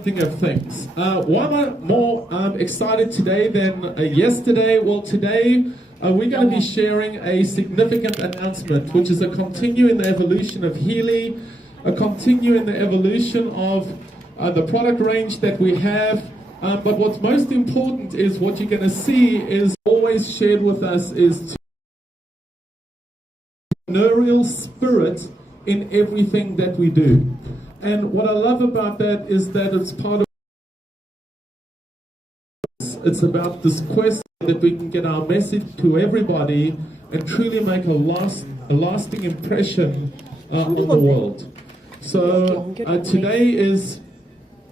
uplifting of things. Why am I more excited today than yesterday? Well, today we're going to be sharing a significant announcement, which is a continue in the evolution of Healy, a continue in the evolution of the product range that we have. But what's most important is what you're going to see is always shared with us is entrepreneurial spirit in everything that we do. And what I love about that is that it's part of it's about this quest that we can get our message to everybody and truly make a lasting impression on the world. So today is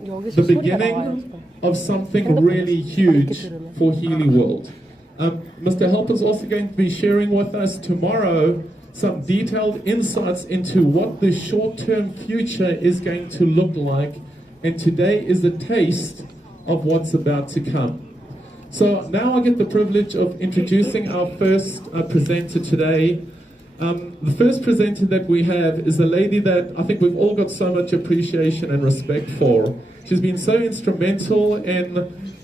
the beginning of something really huge for Healy World. Mr. Help is also going to be sharing with us tomorrow some detailed insights into what the short-term future is going to look like, and today is a taste of what's about to come. So now I get the privilege of introducing our first presenter today. The first presenter that we have is a lady that I think we've all got so much appreciation and respect for. She's been so instrumental in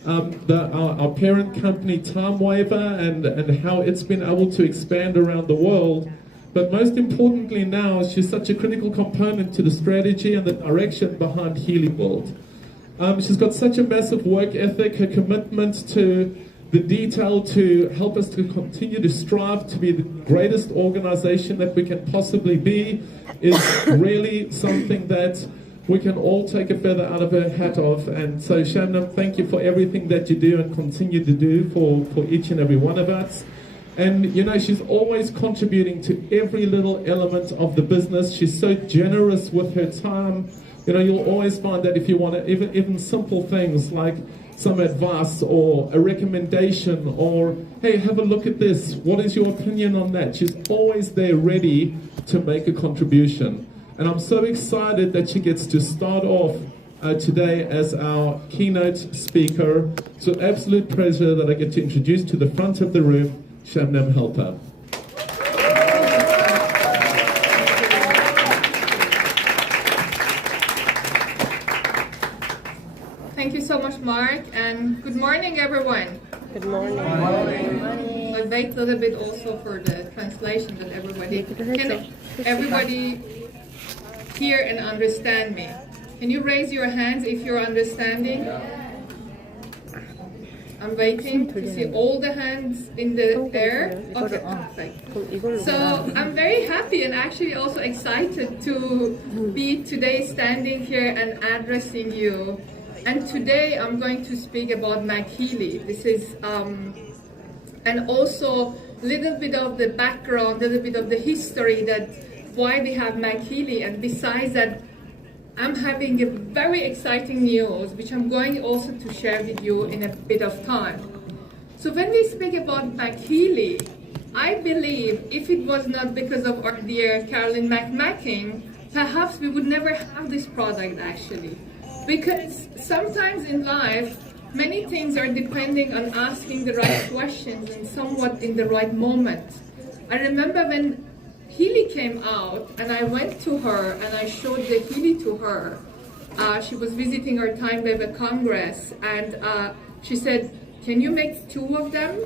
our parent company TimeWaver and how it's been able to expand around the world. But most importantly now, she's such a critical component to the strategy and the direction behind Healy World. She's got such a massive work ethic, her commitment to the detail to help us to continue to strive to be the greatest organization that we can possibly be is really something that we can all take a feather out of her hat of. And so Shamnam, thank you for everything that you do and continue to do for each and every one of us. And you know, she's always contributing to every little element of the business. She's so generous with her time. You know, you'll always find that if you want to, even simple things like some advice or a recommendation or, hey, have a look at this. What is your opinion on that? She's always there ready to make a contribution. And I'm so excited that she gets to start off today as our keynote speaker. It's an absolute pleasure that I get to introduce to the front of the room, Shamnam Helper. Thank you so much, Mark, and good morning, everyone. Good morning. I'll wait a little bit also for the translation that everybody hear and understand me. Can you raise your hands if you're understanding? I'm waiting to see all the hands in the air. Okay, perfect. So I'm very happy and actually also excited to be today standing here and addressing you. And today I'm going to speak about McHealy. This is, and also a little bit of the background, a little bit of the history that why we have McHealy. And besides that, I'm having a very exciting news, which I'm going also to share with you in a bit of time. So when we speak about McHealy, I believe if it was not because of our dear Carolyn McMacking, perhaps we would never have this product actually. Because sometimes in life, many things are depending on asking the right questions and somewhat in the right moment. I remember when Healy came out and I went to her and I showed the Healy to her. She was visiting our TimeWaver Congress and she said, can you make 2 of them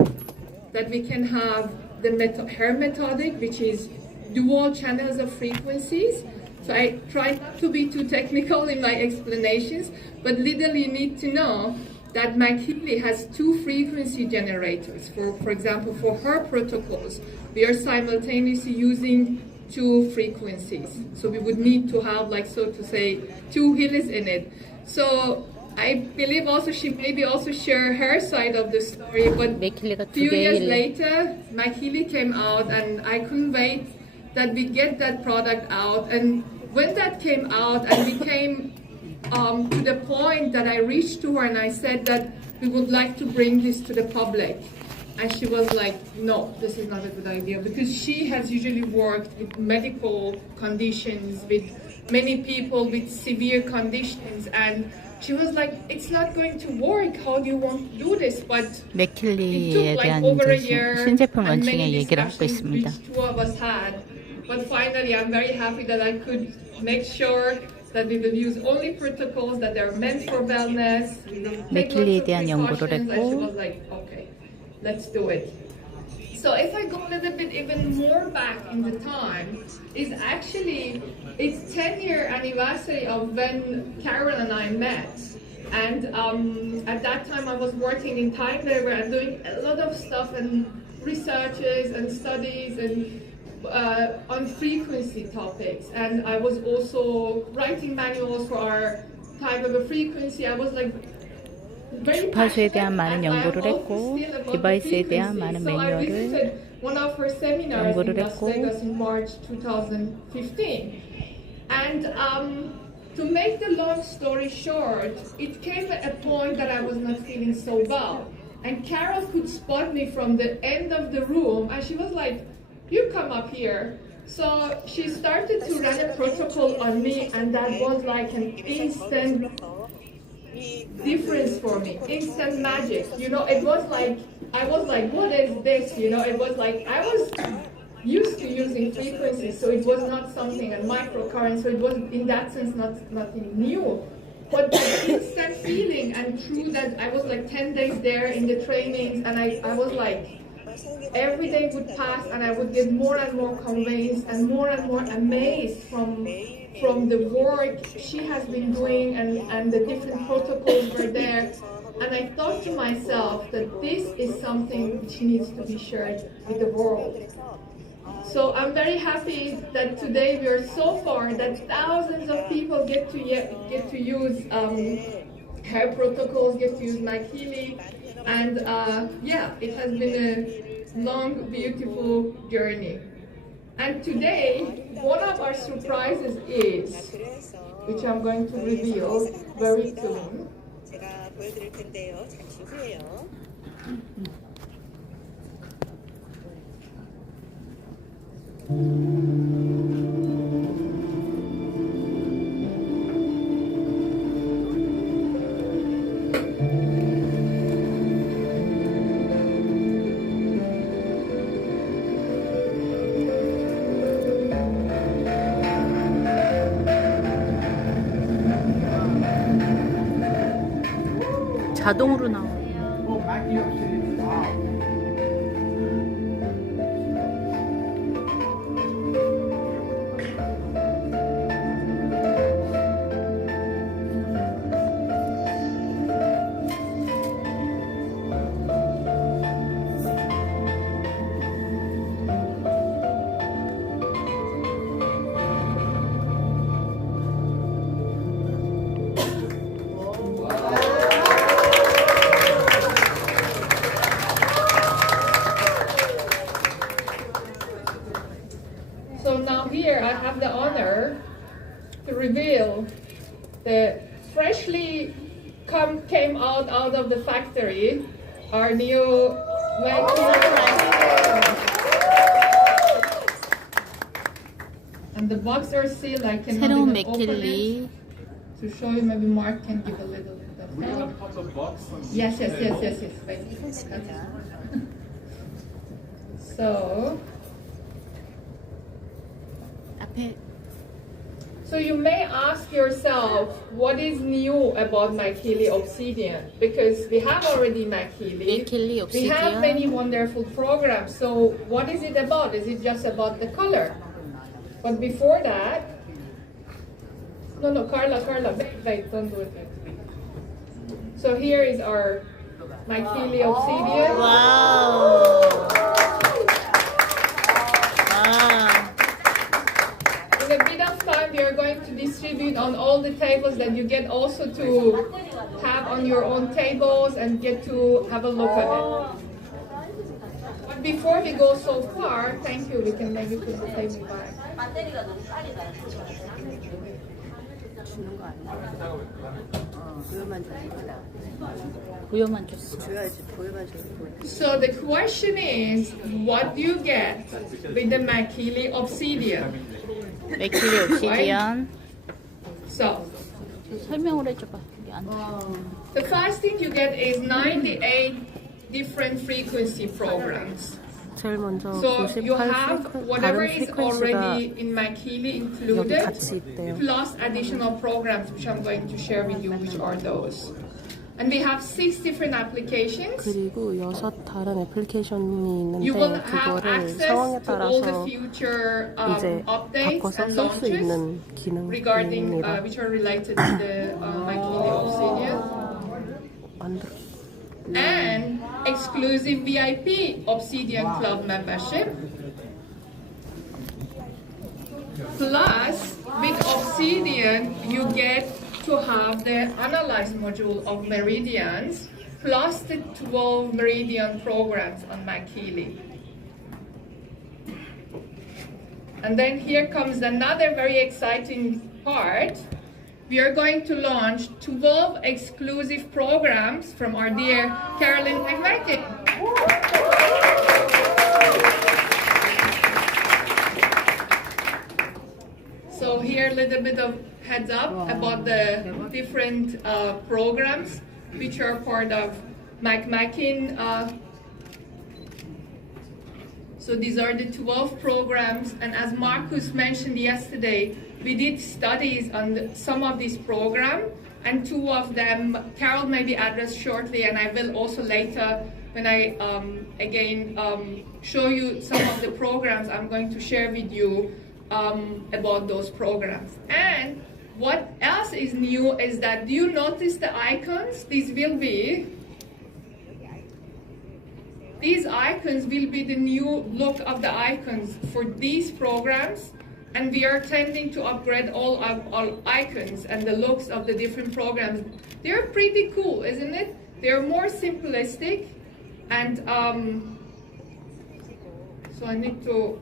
that we can have her methodic, which is dual channels of frequencies. So I tried not to be too technical in my explanations, but little you need to know that McHealy has 2 frequency generators. For example, for her protocols, we are simultaneously using 2 frequencies. So we would need to have, like, so to say, 2 Healys in it. So I believe also she maybe also share her side of the story, but a few years later, McHealy came out and I couldn't wait that we get that product out. And when that came out and we came to the point that I reached to her and I said that we would like to bring this to the public. And she was like, no, this is not a good idea, because she has usually worked with medical conditions, with many people with severe conditions, and she was like, it's not going to work. How do you want to do this? But it took like over a year and many discussions which 2 of us had. But finally, I'm very happy that I could make sure that we will use only protocols that are meant for wellness. 맥킬리에 대한 연구를 And she 했고 was like, okay, let's do it. So if I go a little bit even more back in the time, is actually it's 10-year anniversary of when Carol and I met. And at that time I was working in time where I'm doing a lot of stuff and researches and studies and on frequency topics. And I was also writing manuals for our type of a frequency. I was like 주파수에 대한 많은 연구를 했고 디바이스에 대한 많은 매뉴얼을 연구를 했고 in March 2015. And to make the long story short, it came at a point that I was not feeling so well. And Carol could spot me from the end of the room, and she was like, "You come up here." So she started to run a protocol on me, and that was like an instant difference for me, instant magic. You know, it was like, I was like, what is this? You know, it was like, I was used to using frequencies, so it was not something, a microcurrent, so it was in that sense nothing new. But the instant feeling, and through that, I was like 10 days there in the trainings, and I was like, every day would pass and I would get more and more convinced and more amazed from the work she has been doing and the different protocols were there. And I thought to myself that this is something which needs to be shared with the world. So I'm very happy that today we are so far that thousands of people get to use her protocols, get to use McKeely, and yeah, it has been a long, beautiful journey. And today, one of our surprises is, which I'm going to reveal very soon. 제가 보여드릴 텐데요. 잠시 후에요. 자동으로 나와요. So now here I have the honor to reveal the freshly came out of the factory, our new and the box are sealed. I can 새로운 even open 맥킬리 it to show you. Maybe Mark can give a little bit of help. Yes. Thank you. So. 앞에 So you may ask yourself, what is new about McKeely Obsidian? Because we have already McKeely. 맥킬리 We have many 옵시디언 wonderful programs. So what is it about? Is it just about the color? But before that, no, Carla, wait, don't do it. So here is our McKeely Obsidian. 와우. In a bit of time, we are going to distribute on all the tables that you get also to have on your own tables and get to have a look at it. But before we go so far, thank you, we can maybe put the table back. 부여만 줬어. So the question is, what do you get with the McKeely Obsidian? 맥킬리 옵시디언 So, 설명을 해줘봐. 이게 안 돼. the first thing you get is 98 different frequency programs. 제일 먼저 So you 98 have whatever 다른 is 프리퀀시가 already in MyKili 여기 included, 같이 있대요. plus additional programs which I'm going to share with you, which are those. And we have 6 different applications. 그리고 6 다른 애플리케이션이 You will 있는데 have 그거를 access 상황에 to all the 따라서 future 이제 updates 바꿔서 and 쓸 수 launches 있는 regarding 기능입니다. which are related to the MyKili Obsidian. 만들어. And exclusive VIP Obsidian Club membership. Plus, with Obsidian, you get to have the analyze module of meridians, plus the 12 meridian programs on MyKili. And then here comes another very exciting part. We are going to launch 12 exclusive programs from our dear Carolyn McMakin. So here a little bit of heads up about the different programs which are part of McMakin. So these are the 12 programs, and as Marcus mentioned yesterday, we did studies on some of these programs, and 2 of them Carol may be addressed shortly, and I will also later when I show you some of the programs I'm going to share with you about those programs. And what else is new is that, do you notice the icons? These icons will be the new look of the icons for these programs, and we are tending to upgrade all icons and the looks of the different programs. They're pretty cool, isn't it? They're more simplistic, and so I need to.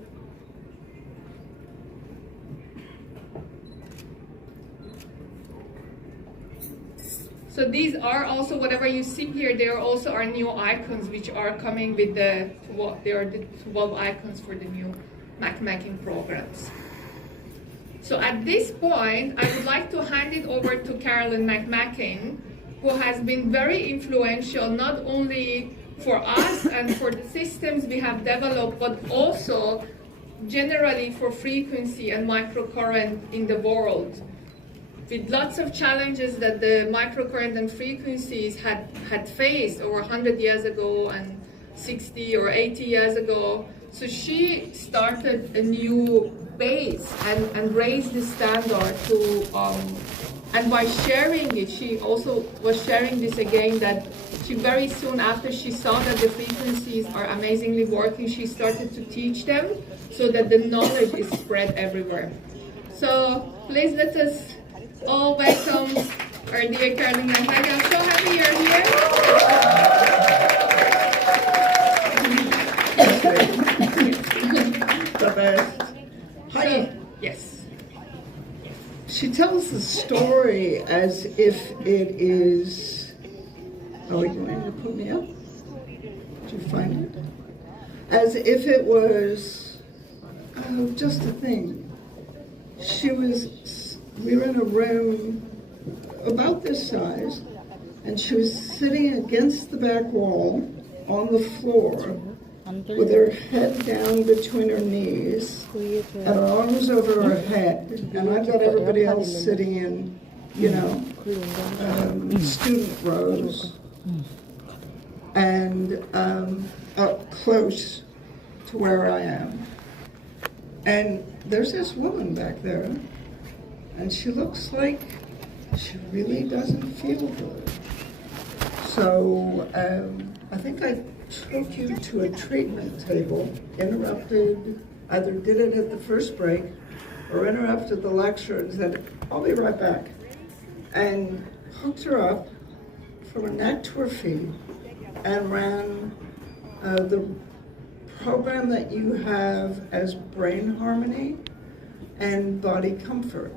So these are also, whatever you see here, there are also our new icons which are coming with the 12 icons for the new McMakin programs. So at this point, I would like to hand it over to Carolyn McMakin, who has been very influential not only for us and for the systems we have developed, but also generally for frequency and microcurrent in the world. With lots of challenges that the microcurrent and frequencies had faced over 100 years ago and 60 or 80 years ago. So she started a new base and raised the standard to, and by sharing it, she also was sharing this again, that she very soon after she saw that the frequencies are amazingly working, she started to teach them so that the knowledge is spread everywhere. So please let us all welcome our dear Carolyn McMakin. I'm so happy you're here. The best. Hi. Yes. She tells the story as if it is. Oh, are you going to put me up? Did you find it? As if it was just a thing. We were in a room about this size, and she was sitting against the back wall on the floor with her head down between her knees and her arms over her head. And I've got everybody else sitting in, student rows and up close to where I am. And there's this woman back there, and she looks like she really doesn't feel good. So I think I took you to a treatment table, interrupted, either did it at the first break or interrupted the lecture and said, I'll be right back. And hooked her up from her neck to her feet and ran the program that you have as Brain Harmony and Body Comfort.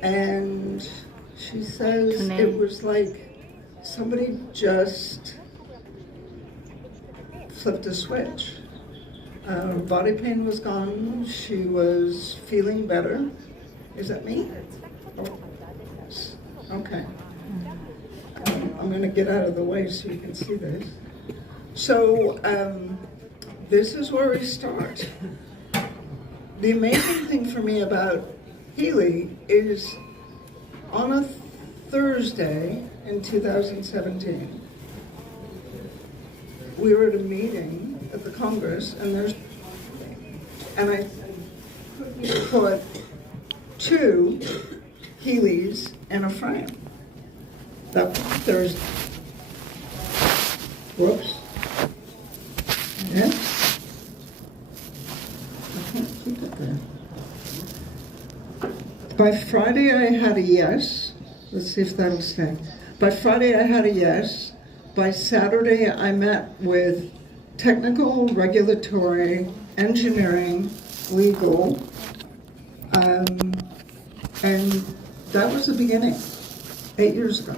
And she says it was like somebody just flipped a switch. Body pain was gone. She was feeling better. Is that me? Oh, yes. Okay. I'm going to get out of the way so you can see this. So this is where we start. The amazing thing for me about Healy is on a Thursday in 2017, we were at a meeting at the Congress, and I put 2 Healys in a frame. That was Thursday. Whoops. Yeah. I can't keep it there. By Friday, I had a yes. Let's see if that'll stay. By Friday, I had a yes. By Saturday, I met with technical, regulatory, engineering, legal, and that was the beginning, 8 years ago.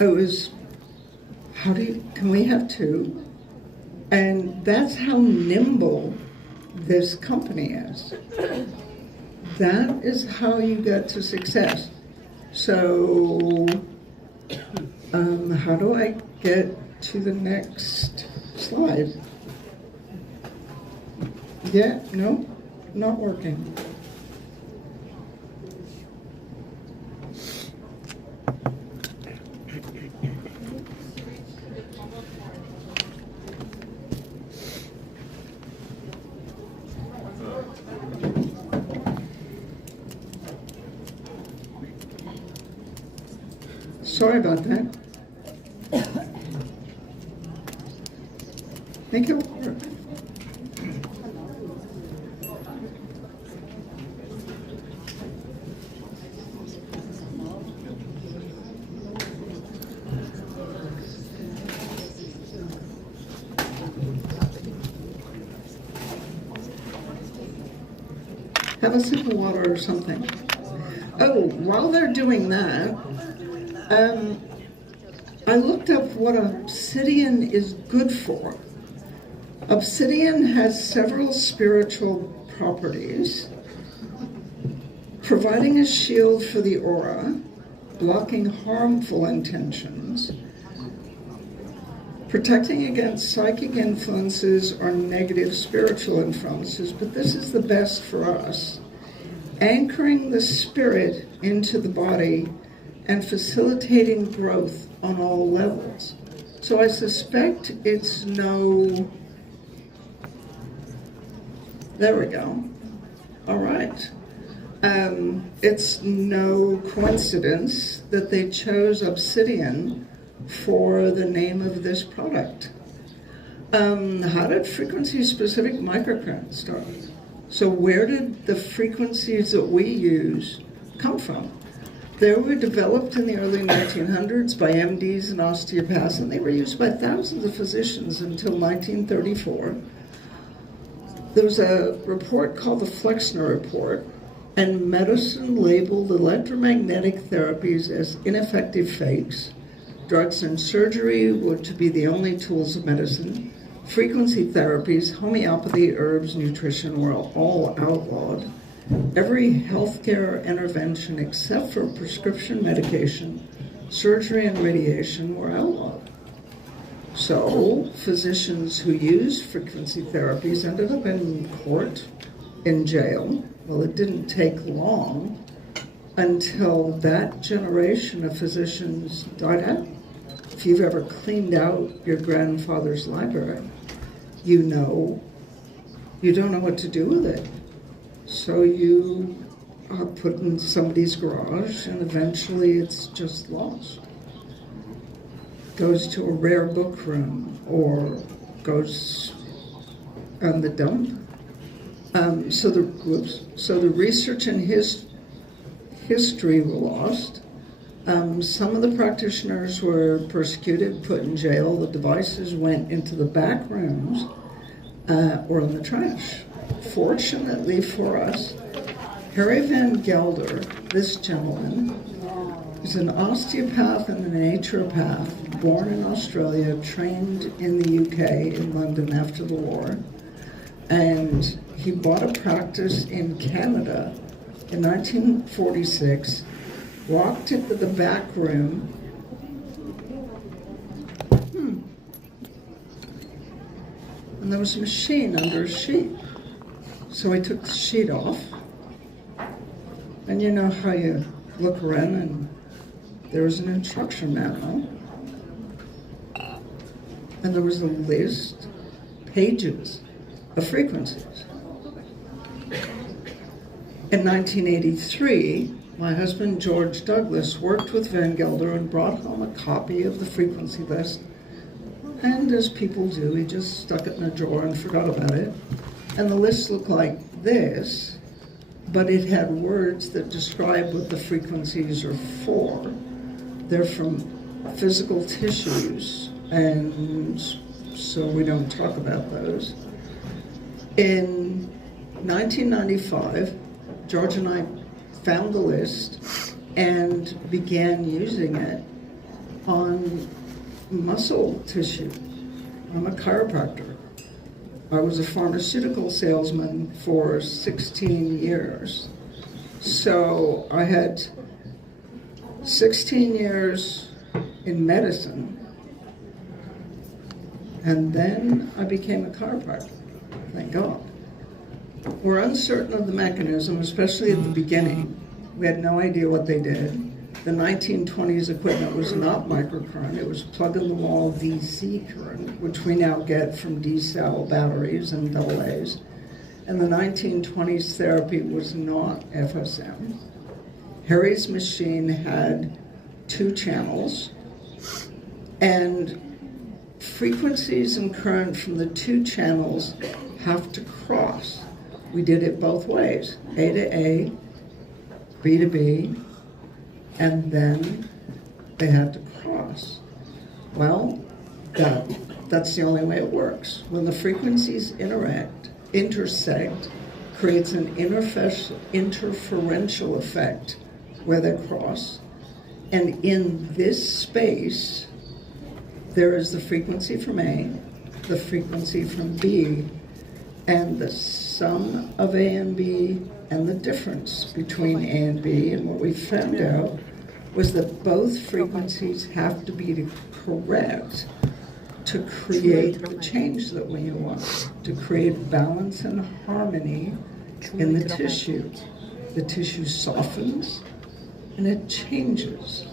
It was, can we have 2? And that's how nimble this company is. That is how you get to success. So, how do I get to the next slide? Yeah, no, not working. Sorry about that. Think it'll work. Have a sip of water or something. Oh, while they're doing that, I looked up what obsidian is good for. Obsidian has several spiritual properties, providing a shield for the aura, blocking harmful intentions, protecting against psychic influences or negative spiritual influences, but this is the best for us, anchoring the spirit into the body and facilitating growth on all levels. So I suspect it's no... There we go. All right. It's no coincidence that they chose obsidian for the name of this product. How did frequency-specific microcurrent start? So where did the frequencies that we use come from? They were developed in the early 1900s by MDs and osteopaths, and they were used by thousands of physicians until 1934. There was a report called the Flexner Report, and medicine labeled electromagnetic therapies as ineffective fakes. Drugs and surgery were to be the only tools of medicine. Frequency therapies, homeopathy, herbs, nutrition were all outlawed. Every healthcare intervention except for prescription medication, surgery, and radiation were outlawed. So physicians who used frequency therapies ended up in court, in jail. Well, it didn't take long until that generation of physicians died out. If you've ever cleaned out your grandfather's library, you know you don't know what to do with it. So you put in somebody's garage, and eventually it's just lost. Goes to a rare book room or goes on the dump. So the research and history were lost. Some of the practitioners were persecuted, put in jail. The devices went into the back rooms or in the trash. Fortunately for us, Harry Van Gelder, this gentleman, is an osteopath and a naturopath, born in Australia, trained in the UK, in London after the war. And he bought a practice in Canada in 1946, walked into the back room. I'm and there was a machine under a sheet. So I took the sheet off, and you know how you look around and there was an instruction manual, and there was a list, pages of frequencies. In 1983, my husband George Douglas worked with Van Gelder and brought home a copy of the frequency list. And as people do, he just stuck it in a drawer and forgot about it. And the list looked like this, but it had words that describe what the frequencies are for. They're from physical tissues, and so we don't talk about those. In 1995, George and I found the list and began using it on muscle tissue. I'm a chiropractor. I was a pharmaceutical salesman for 16 years. So I had 16 years in medicine, and then I became a chiropractor, thank God. We're uncertain of the mechanism, especially at the beginning. We had no idea what they did. The 1920s equipment was not microcurrent, it was plug-in-the-wall DC current, which we now get from D-cell batteries and AA's. And the 1920s therapy was not FSM. Harry's machine had 2 channels, and frequencies and current from the 2 channels have to cross. We did it both ways, A to A, B to B, and then they had to cross. Well, that's the only way it works. When the frequencies intersect, creates an interferential effect where they cross. And in this space, there is the frequency from A, the frequency from B, and the sum of A and B and the difference between A and B. And what we found out was that both frequencies have to be correct to create the change that we want, to create balance and harmony in the tissue. The tissue softens and it changes.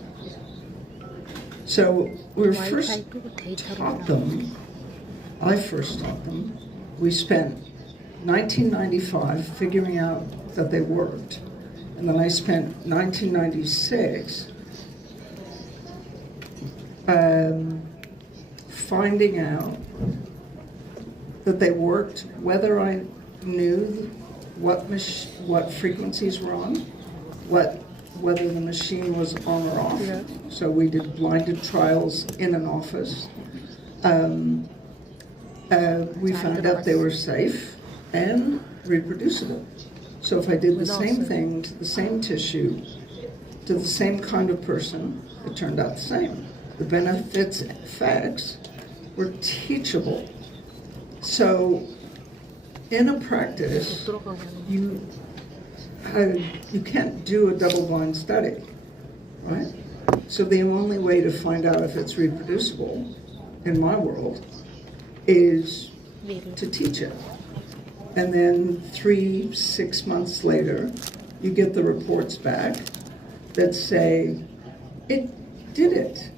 So we first taught them, I first taught them, we spent 1995 figuring out that they worked. And then I spent 1996 finding out that they worked, whether I knew what frequencies were on, whether the machine was on or off. Yeah. So we did blinded trials in an office. We found out they were safe and reproducible. So if I did the same thing to the same tissue, to the same kind of person, it turned out the same. The benefits and effects were teachable. So in a practice, you can't do a double-blind study, right? So the only way to find out if it's reproducible in my world is to teach it. And then 3-6 months later, you get the reports back that say, it did it.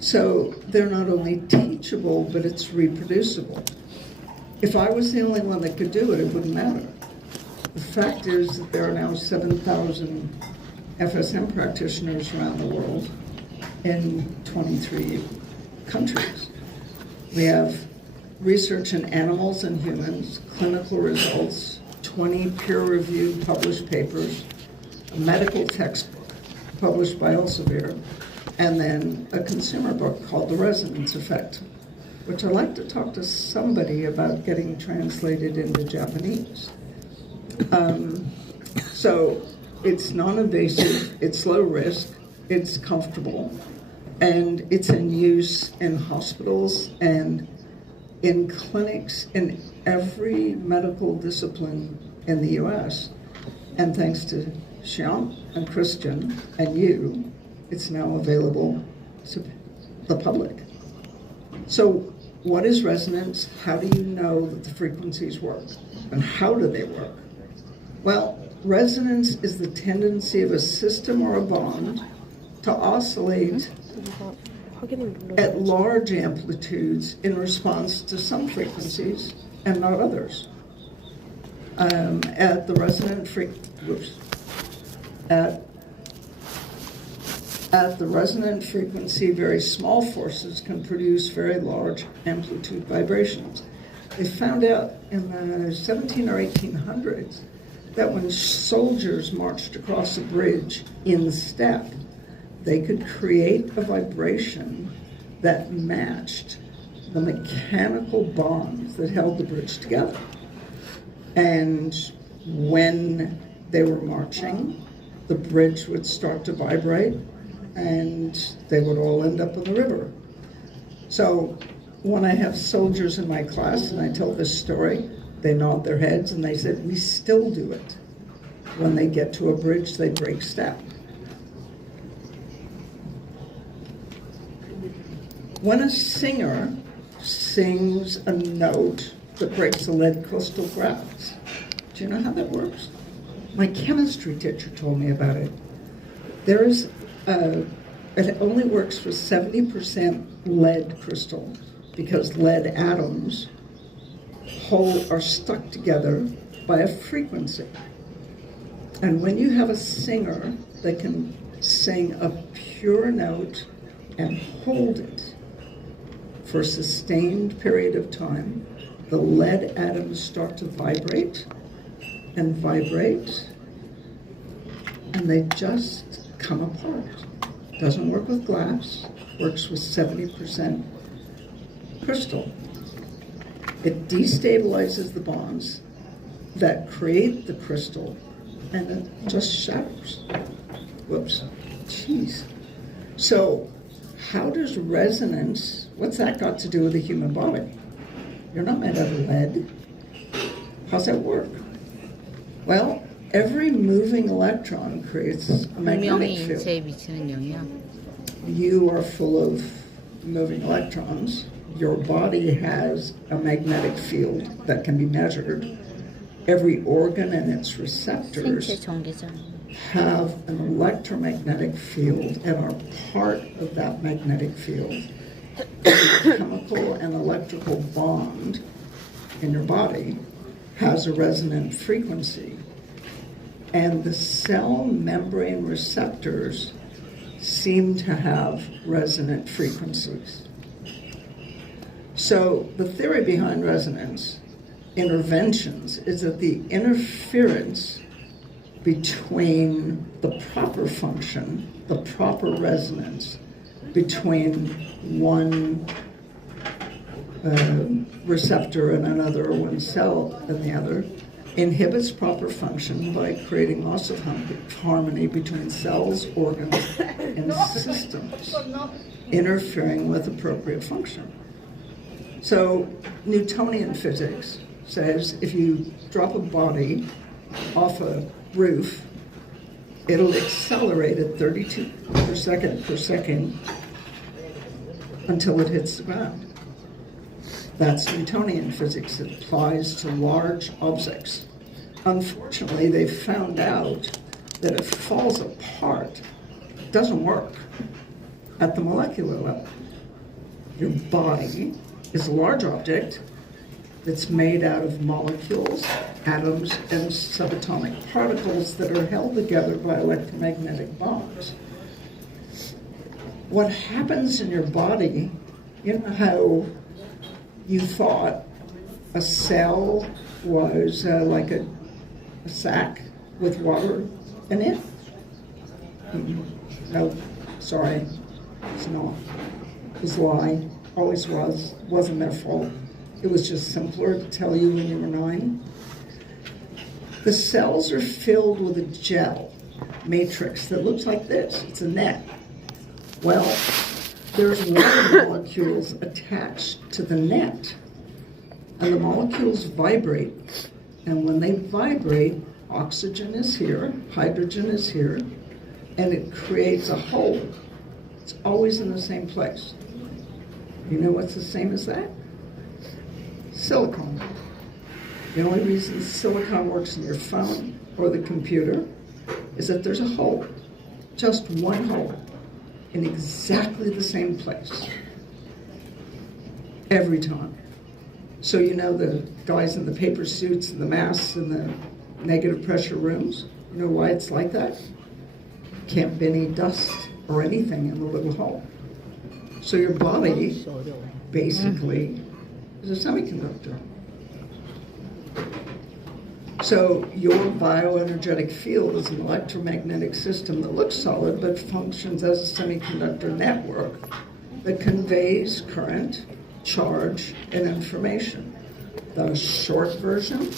So they're not only teachable, but it's reproducible. If I was the only one that could do it, it wouldn't matter. The fact is that there are now 7,000 FSM practitioners around the world in 23 countries. We have research in animals and humans, clinical results, 20 peer-reviewed published papers, a medical textbook published by Elsevier, and then a consumer book called The Resonance Effect, which I'd like to talk to somebody about getting translated into Japanese. So it's non-invasive, it's low risk, it's comfortable, and it's in use in hospitals and in clinics in every medical discipline in the US. And thanks to Shyam and Christian and you, it's now available to the public. So what is resonance? How do you know that the frequencies work? And how do they work? Well, resonance is the tendency of a system or a bond to oscillate 이거 확인을 눌러. at large amplitudes in response to some frequencies and not others. At the resonant at the resonant frequency, very small forces can produce very large amplitude vibrations. They found out in the 17 or 1800s that when soldiers marched across a bridge in the steppe, they could create a vibration that matched the mechanical bonds that held the bridge together. And when they were marching, the bridge would start to vibrate and they would all end up in the river. So when I have soldiers in my class and I tell this story, they nod their heads and they said, we still do it. When they get to a bridge, they break step. When a singer sings a note that breaks a lead crystal glass, do you know how that works? My chemistry teacher told me about it. It only works for 70% lead crystal because lead atoms are stuck together by a frequency. And when you have a singer that can sing a pure note and hold it for a sustained period of time, the lead atoms start to vibrate, and they just come apart. Doesn't work with glass, works with 70% crystal. It destabilizes the bonds that create the crystal, and it just shatters. Whoops. Jeez. So how does resonance, what's that got to do with the human body? You're not made out of lead. How's that work? Well, every moving electron creates a magnetic 운명이 field. 인체에 미치는 영향. You are full of moving electrons. Your body has a magnetic field that can be measured. Every organ and its receptors 생체 전개장. have an electromagnetic field and are part of that magnetic field. The chemical and electrical bond in your body has a resonant frequency, and the cell membrane receptors seem to have resonant frequencies. So the theory behind resonance interventions is that the interference between the proper function, the proper resonance between one receptor and another, or one cell and the other, inhibits proper function by creating loss of harmony between cells, organs, and systems, interfering with appropriate function. So Newtonian physics says if you drop a body off a roof, it'll accelerate at 32 per second until it hits the ground. That's Newtonian physics. It applies to large objects. Unfortunately, they found out that if it falls apart, it doesn't work at the molecular level. Your body is a large object that's made out of molecules, atoms, and subatomic particles that are held together by electromagnetic bonds. What happens in your body, you know how you thought a cell was like a sack with water in it? No, sorry, it's not. It was a lie, always was, wasn't their fault. It was just simpler to tell you when you were 9. The cells are filled with a gel matrix that looks like this. It's a net. Well, there's water molecules attached to the net, and the molecules vibrate. And when they vibrate, oxygen is here, hydrogen is here, and it creates a hole. It's always in the same place. You know what's the same as that? silicone. The only reason silicone works in your phone or the computer is that there's a hole, just one hole, in exactly the same place, every time. So you know the guys in the paper suits and the masks and the negative pressure rooms, you know why it's like that? Can't be any dust or anything in the little hole. So your body basically is a semiconductor. So your bioenergetic field is an electromagnetic system that looks solid but functions as a semiconductor network that conveys current, charge, and information. The short version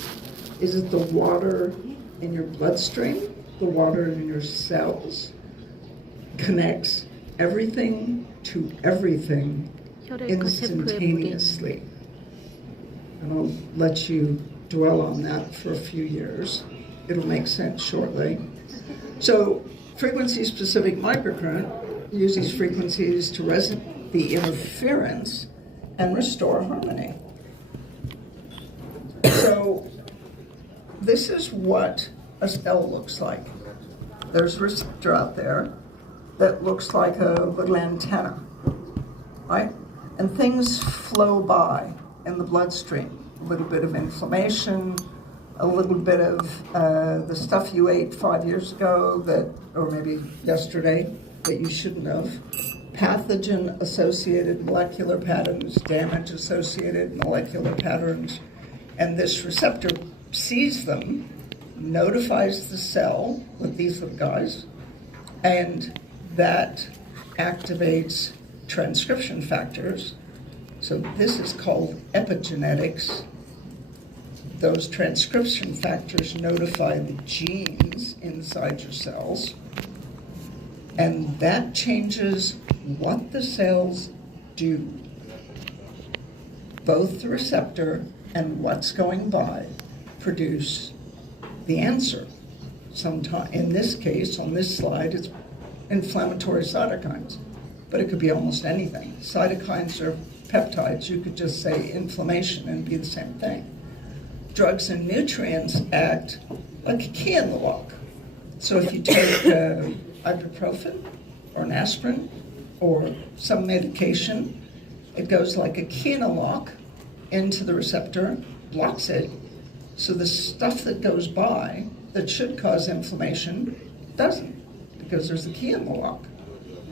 is that the water in your bloodstream, the water in your cells, connects everything to everything instantaneously. And I'll let you dwell on that for a few years. It'll make sense shortly. So frequency-specific microcurrent uses frequencies to resonate the interference and restore harmony. So this is what a cell looks like. There's a receptor out there that looks like a little antenna, right? And things flow by in the bloodstream. A little bit of inflammation, a little bit of the stuff you ate 5 years ago that, or maybe yesterday, that you shouldn't have. Pathogen-associated molecular patterns, damage-associated molecular patterns, and this receptor sees them, notifies the cell with these little guys, and that activates transcription factors. So this is called epigenetics. Those transcription factors notify the genes inside your cells, and that changes what the cells do. Both the receptor and what's going by produce the answer. Sometime, in this case, on this slide, it's inflammatory cytokines, but it could be almost anything. Cytokines are peptides. You could just say inflammation and be the same thing. Drugs and nutrients act like a key in the lock. So if you take ibuprofen or an aspirin or some medication, it goes like a key in a lock into the receptor, blocks it, so the stuff that goes by that should cause inflammation doesn't, because there's a key in the lock.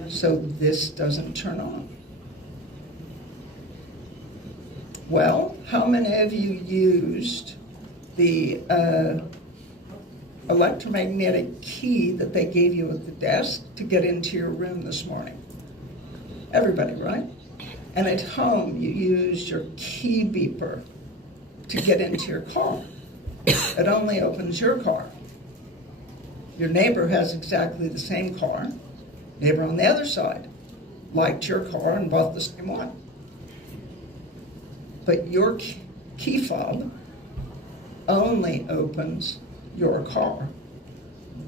So this doesn't turn on. Well, how many of you used the electromagnetic key that they gave you at the desk to get into your room this morning? Everybody, right? And at home, you used your key beeper to get into your car. It only opens your car. Your neighbor has exactly the same car. Neighbor on the other side liked your car and bought the same one. But your key fob only opens your car.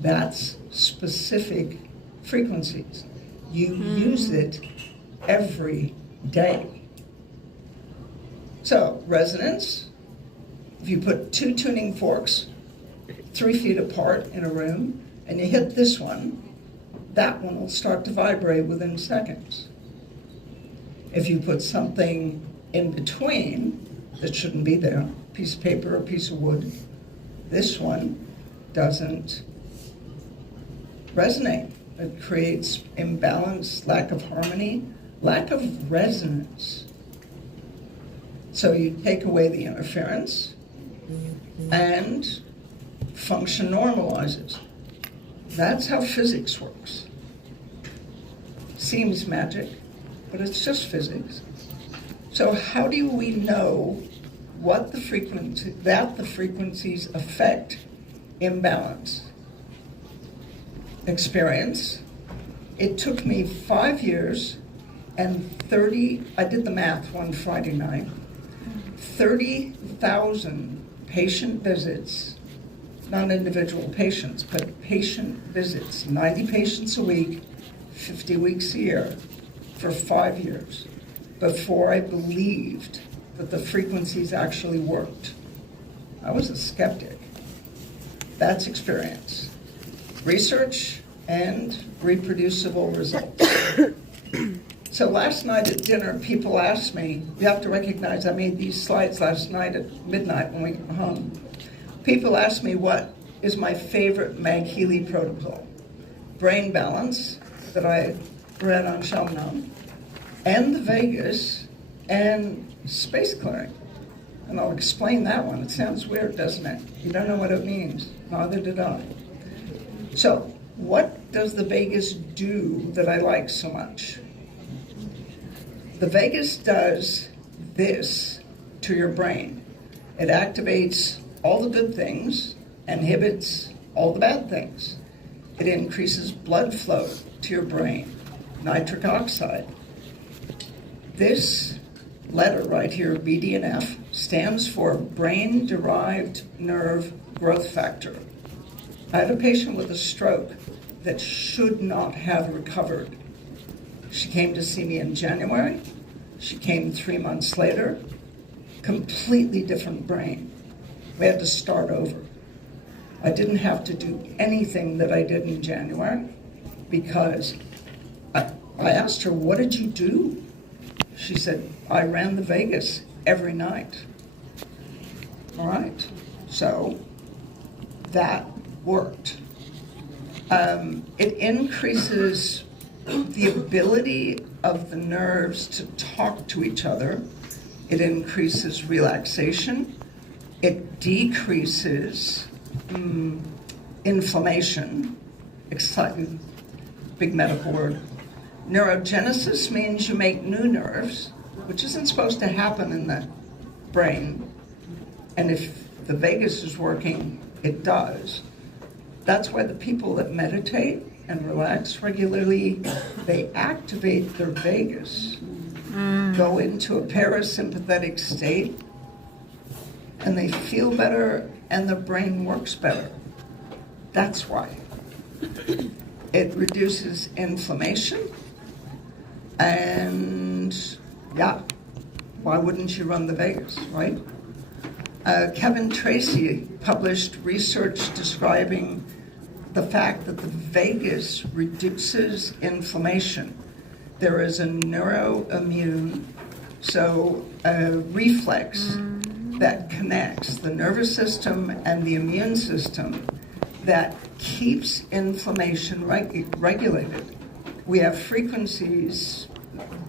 That's specific frequencies. You use it every day. So, resonance, if you put two tuning forks 3 feet apart in a room and you hit this one, that one will start to vibrate within seconds. If you put something in between that shouldn't be there, a piece of paper or a piece of wood, this one doesn't resonate. It creates imbalance, lack of harmony, lack of resonance. So you take away the interference and function normalizes. That's how physics works. Seems magic, but it's just physics. So how do we know what the frequencies affect imbalance? Experience. It took me 5 years and I did the math one Friday night, 30,000 patient visits, not individual patients, but patient visits, 90 patients a week, 50 weeks a year, for 5 years, before I believed that the frequencies actually worked. I was a skeptic. That's experience. Research and reproducible results. So last night at dinner, people asked me, you have to recognize I made these slides last night at midnight when we got home. People asked me what is my favorite Mag Healy protocol. Brain balance, that I read on Shamnam, and the Vegas, and space clearing. And I'll explain that one. It sounds weird, doesn't it? You don't know what it means. Neither did I. So, what does the Vegas do that I like so much? The Vegas does this to your brain. It activates all the good things, inhibits all the bad things. It increases blood flow to your brain, nitric oxide. This letter right here, BDNF, stands for brain-derived nerve growth factor. I had a patient with a stroke that should not have recovered. She came to see me in January. She came 3 months later. Completely different brain. We had to start over. I didn't have to do anything that I did in January because I asked her, what did you do? She said, I ran the Vegas every night. All right, so that worked. It increases the ability of the nerves to talk to each other. It increases relaxation. It decreases inflammation. Exciting, big medical word. Neurogenesis means you make new nerves, which isn't supposed to happen in the brain. And if the Vegas is working, it does. That's why the people that meditate and relax regularly, they activate their Vegas, go into a parasympathetic state, and they feel better and their brain works better. That's why. It reduces inflammation, and yeah, why wouldn't you run the Vegas, right? Kevin Tracy published research describing the fact that the Vegas reduces inflammation. There is a neuroimmune, so a reflex that connects the nervous system and the immune system that keeps inflammation regulated. We have frequencies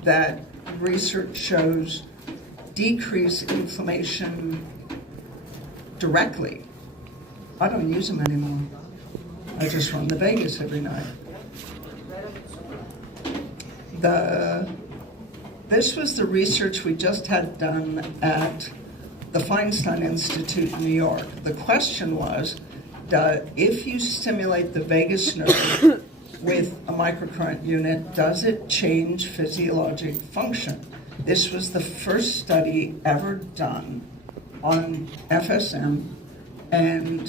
that research shows decrease inflammation directly. I don't use them anymore. I just run the Vegas every night. This was the research we just had done at the Feinstein Institute in New York. The question was, if you stimulate the vagus nerve with a microcurrent unit, does it change physiologic function? This was the first study ever done on FSM and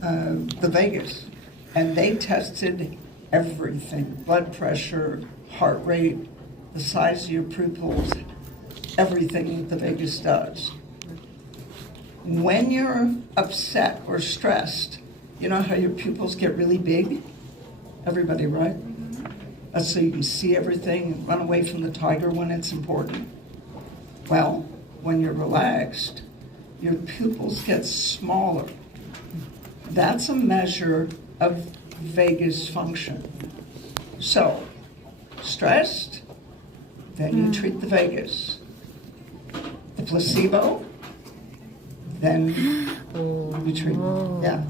the Vegas. And they tested everything, blood pressure, heart rate, the size of your pupils, everything that the Vegas does. When you're upset or stressed, you know how your pupils get really big? Everybody, right? That's so you can see everything and run away from the tiger when it's important. Well, when you're relaxed, your pupils get smaller. That's a measure of vagus function. So, stressed, then you treat the vagus. The placebo, then you treat, yeah.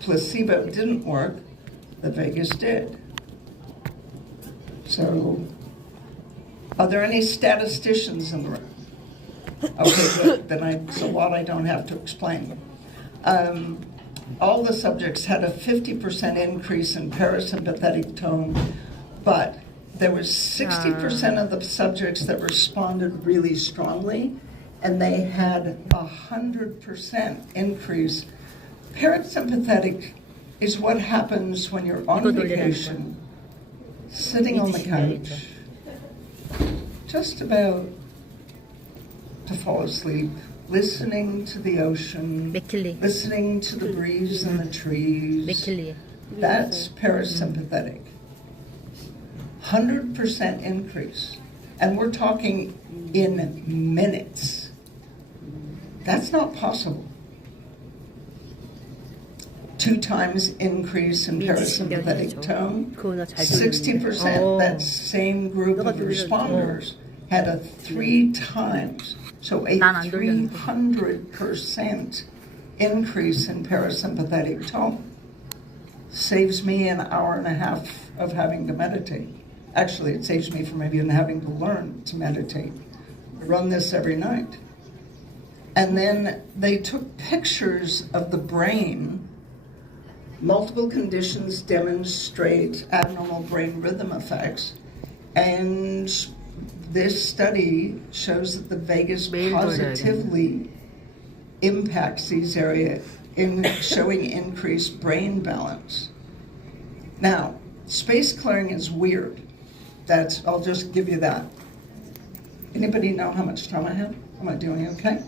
Placebo didn't work, the Vegas did. So, are there any statisticians in the room? Okay, good. Then it's a lot I don't have to explain. All the subjects had a 50% increase in parasympathetic tone, but there was 60% of the subjects that responded really strongly, and they had 100% increase. Parasympathetic is what happens when you're on vacation, sitting on the couch, just about to fall asleep, listening to the ocean, 맥킬리. listening to the breeze in the trees. 맥킬리. That's parasympathetic. 100% increase. And we're talking in minutes. That's not possible. 2 times increase in parasympathetic tone. 60%, that same group of responders had a 3 times, so a 300% increase in parasympathetic tone. Saves me an hour and a half of having to meditate. Actually, it saves me from even having to learn to meditate. I run this every night. And then they took pictures of the brain. Multiple conditions demonstrate abnormal brain rhythm effects. And this study shows that the vagus positively impacts these areas in showing increased brain balance. Now, space clearing is weird. I'll just give you that. Anybody know how much time I have? Am I doing okay?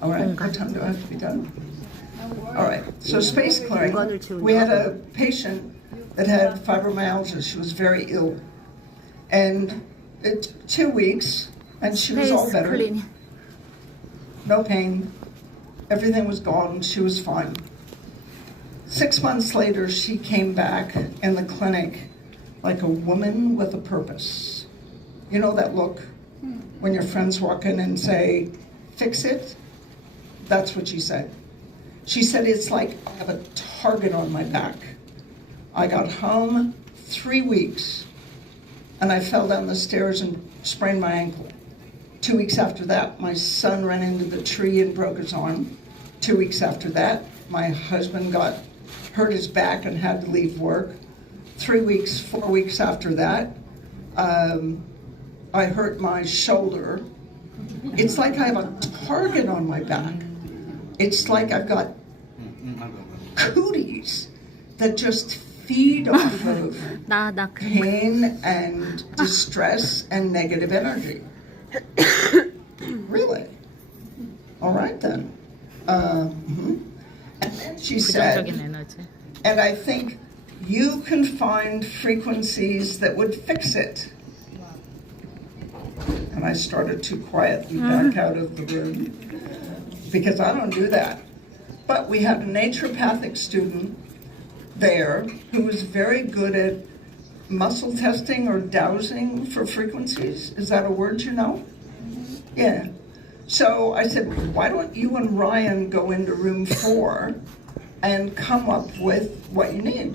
All right, what time do I have to be done? All right, so space clearing. We had a patient that had fibromyalgia. She was very ill. And it took 2 weeks, and she was all better. No pain. Everything was gone. She was fine. 6 months later, she came back in the clinic like a woman with a purpose. You know that look when your friends walk in and say, "Fix it"? That's what she said. She said, "It's like I have a target on my back." I got home 3 weeks, and I fell down the stairs and sprained my ankle. 2 weeks after that, my son ran into the tree and broke his arm. 2 weeks after that, my husband hurt his back and had to leave work. 4 weeks after that, I hurt my shoulder. It's like I have a target on my back. It's like I've got cooties that just feed off of pain and distress and negative energy. Really? All right then. And then she said, and I think you can find frequencies that would fix it. And I started to quietly back out of the room because I don't do that. But we had a naturopathic student there who was very good at muscle testing or dowsing for frequencies. Is that a word you know? Yeah. So I said, why don't you and Ryan go into room 4 and come up with what you need?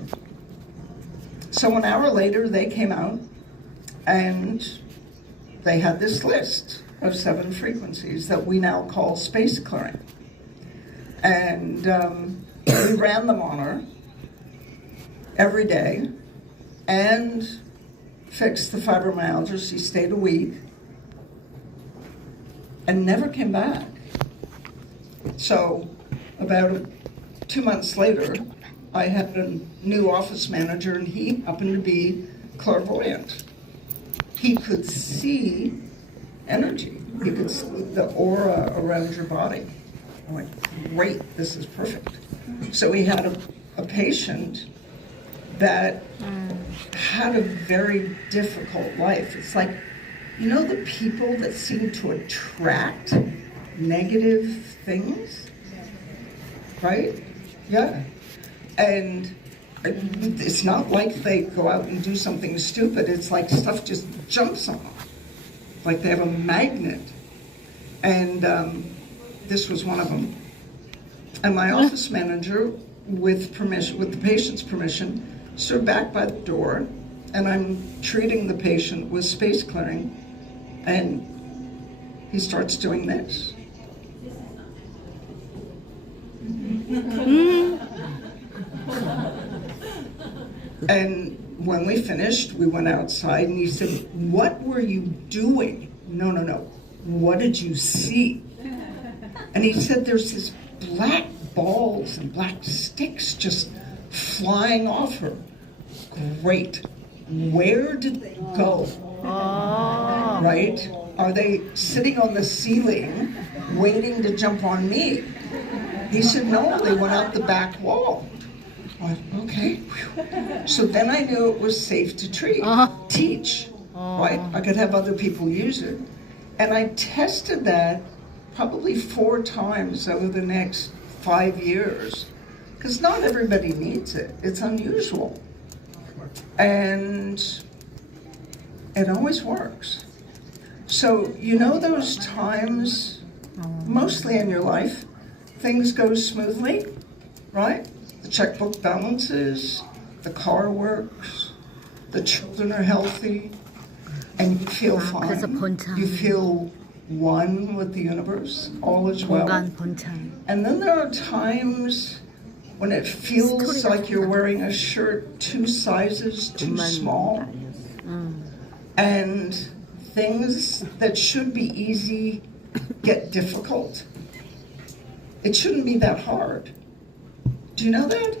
So an hour later, they came out and they had this list of 7 frequencies that we now call space clearing. And we ran them on her every day and fixed the fibromyalgia. She stayed a week and never came back. So about 2 months later, I had a new office manager, and he happened to be clairvoyant. He could see energy. He could see the aura around your body. I'm like, great, this is perfect. So we had a patient that had a very difficult life. It's like, you know, the people that seem to attract negative things, right? Yeah. And it's not like they go out and do something stupid. It's like stuff just jumps on them. Like they have a magnet. And this was one of them. And my office manager, with the patient's permission, stood back by the door, and I'm treating the patient with space clearing, and he starts doing this. And when we finished, we went outside, and he said, "What were you doing?" No. What did you see? And he said, "There's this black balls and black sticks just flying off her." Great. Where did they go? Right? Are they sitting on the ceiling waiting to jump on me? He said, no, they went out the back wall. I went, okay. Whew. So then I knew it was safe to teach, right? I could have other people use it. And I tested that probably 4 times over the next 5 years, because not everybody needs it. It's unusual. And it always works. So, you know those times, mostly in your life, things go smoothly, right? The checkbook balances, the car works, the children are healthy, and you feel fine. You feel one with the universe, all is well. And then there are times when it feels like you're wearing a shirt 2 sizes too small, and things that should be easy get difficult. It shouldn't be that hard. Do you know that?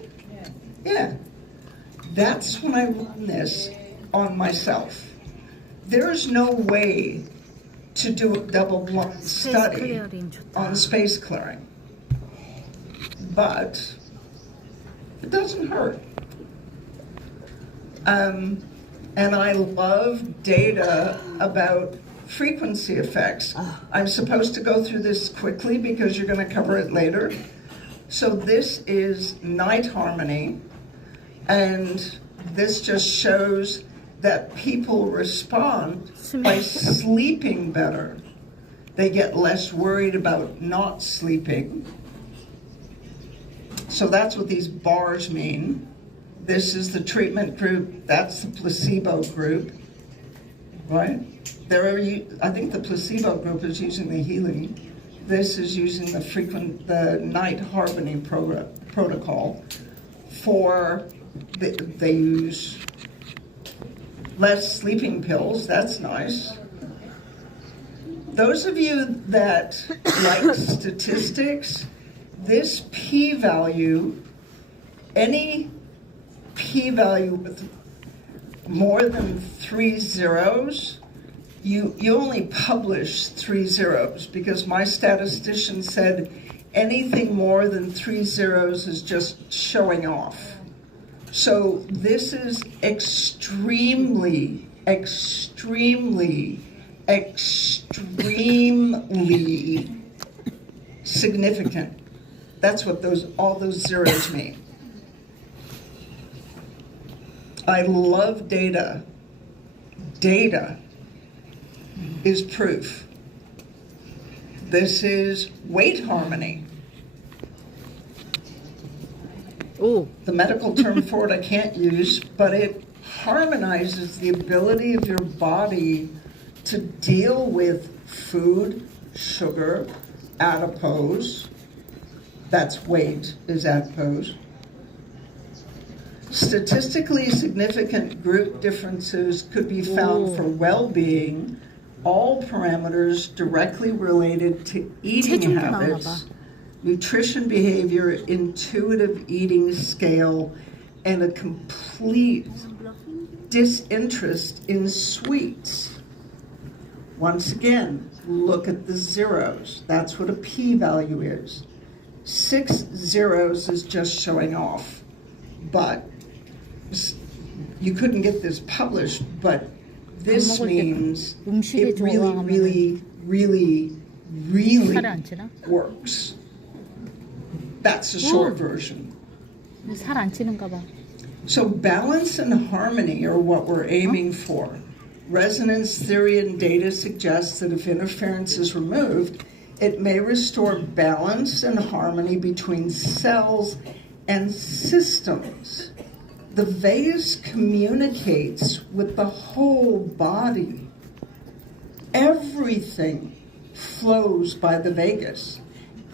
Yeah. That's when I learned this on myself. There's no way to do a double-blind study on space clearing. But it doesn't hurt. And I love data about frequency effects. I'm supposed to go through this quickly because you're going to cover it later. So this is night harmony, and this just shows that people respond by sleeping better. They get less worried about not sleeping. So that's what these bars mean. This is the treatment group, that's the placebo group, right? I think the placebo group is using the healing. This is using the night harmony protocol for, they use less sleeping pills, that's nice. Those of you that like statistics, this p-value, any p-value with more than 3 zeros, you only publish 3 zeros, because my statistician said anything more than 3 zeros is just showing off. So this is extremely, extremely, extremely significant. That's what all those zeros mean. I love data. Data is proof. This is weight harmony. Ooh. The medical term for it I can't use, but it harmonizes the ability of your body to deal with food, sugar, adipose. That's weight, is adipose. Statistically significant group differences could be found for well-being, all parameters directly related to eating habits, nutrition behavior, intuitive eating scale, and a complete disinterest in sweets. Once again, look at the zeros. That's what a p-value is. 6 zeros is just showing off, but you couldn't get this published, but this means it really, really, really, really works. That's the short version. 살 안 찌는가 봐. So balance and harmony are what we're aiming for. Resonance theory and data suggests that if interference is removed, it may restore balance and harmony between cells and systems. The vagus communicates with the whole body. Everything flows by the vagus.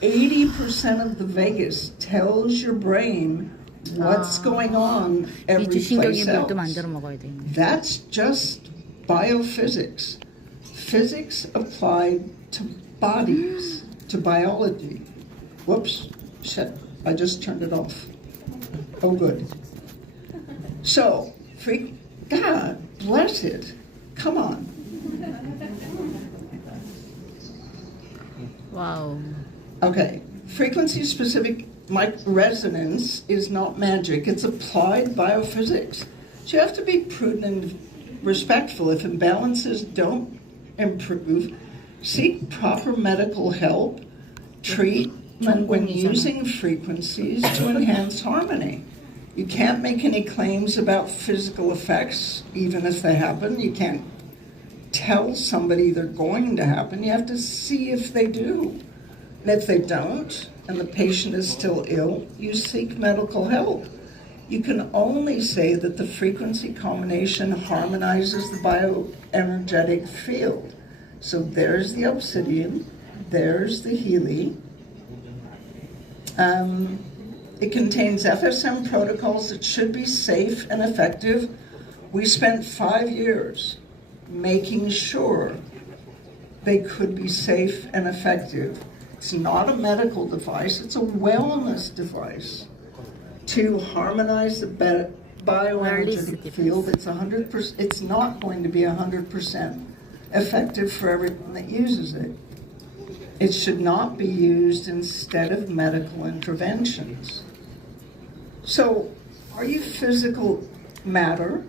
80% of the vagus tells your brain what's going on every place else. That's just biophysics. Physics applied to bodies, to biology. Whoops, shit, I just turned it off. Oh, good. So, God bless it. Come on. 와우. Okay, frequency-specific resonance is not magic. It's applied biophysics. So you have to be prudent and respectful. If imbalances don't improve, seek proper medical help, treatment when using frequencies to enhance harmony. You can't make any claims about physical effects, even if they happen. You can't tell somebody they're going to happen. You have to see if they do. And if they don't, and the patient is still ill, you seek medical help. You can only say that the frequency combination harmonizes the bioenergetic field. So there's the obsidian, there's the Healy. It contains FSM protocols that should be safe and effective. We spent 5 years making sure they could be safe and effective. It's not a medical device, it's a wellness device to harmonize the bioenergetic field. It's 100%. It's not going to be 100% effective for everyone that uses it. It should not be used instead of medical interventions. So, are you physical matter?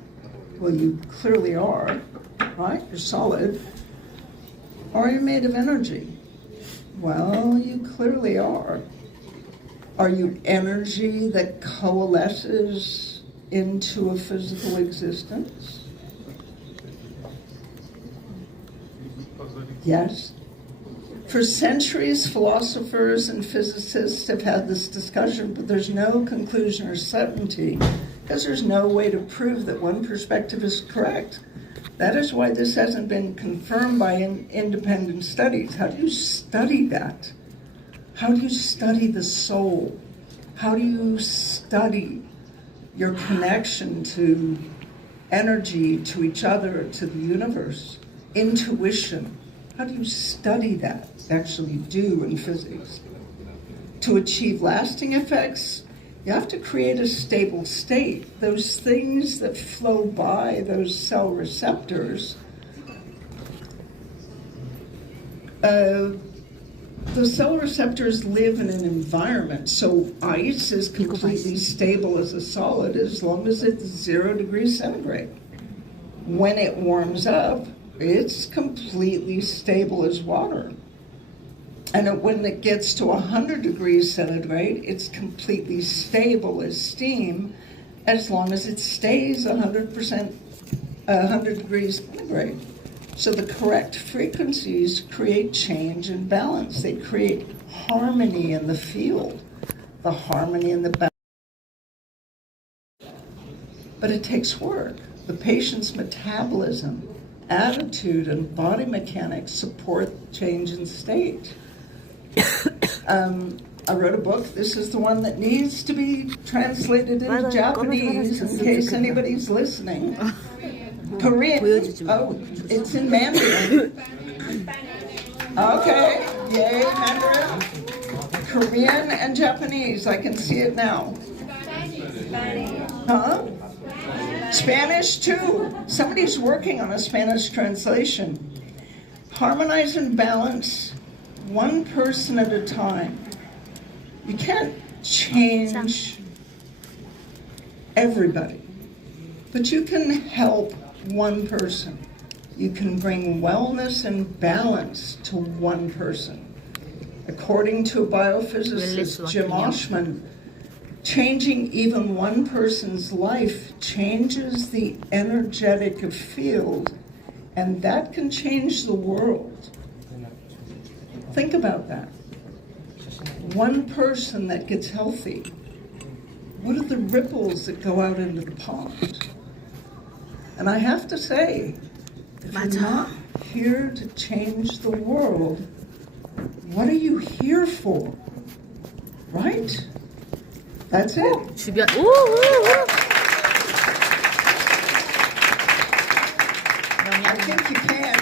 Well, you clearly are, right? You're solid. Or are you made of energy? Well, you clearly are. Are you energy that coalesces into a physical existence? Yes. For centuries, philosophers and physicists have had this discussion, but there's no conclusion or certainty because there's no way to prove that one perspective is correct. That is why this hasn't been confirmed by independent studies. How do you study that? How do you study the soul? How do you study your connection to energy, to each other, to the universe? Intuition. How do you study that? Actually do in physics. To achieve lasting effects, you have to create a stable state. Those things that flow by those cell receptors, the cell receptors live in an environment. So ice is completely stable as a solid as long as it's 0 degrees centigrade. When it warms up, it's completely stable as water. And when it gets to 100 degrees centigrade, it's completely stable as steam as long as it stays 100 degrees centigrade. So the correct frequencies create change and balance. They create harmony in the field, the harmony in the balance. But it takes work. The patient's metabolism, attitude, and body mechanics support change in state. I wrote a book. This is the one that needs to be translated into Japanese in case anybody's listening. Korean. Oh, it's in Mandarin. Okay. Yay, Mandarin. Korean and Japanese. I can see it now. Huh? Spanish too. Somebody's working on a Spanish translation. Harmonize and balance one person at a time. You can't change everybody, but you can help one person. You can bring wellness and balance to one person. According to a biophysicist, Jim Oshman, changing even one person's life changes the energetic field, and that can change the world. Think about that. One person that gets healthy, what are the ripples that go out into the pond? And I have to say, if you're not here to change the world, what are you here for? Right? That's it. 주변 I think you can.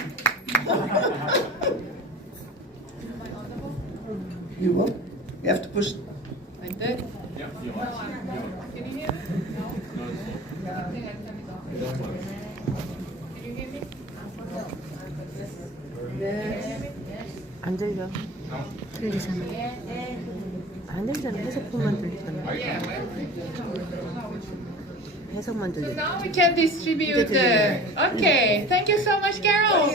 You will? You have to push. Like that? 안 들려. 들리잖아. 안 들리잖아. 해석만 들리잖아. 해석만 So 들려. now we can distribute the. Okay, thank you so much, Carol.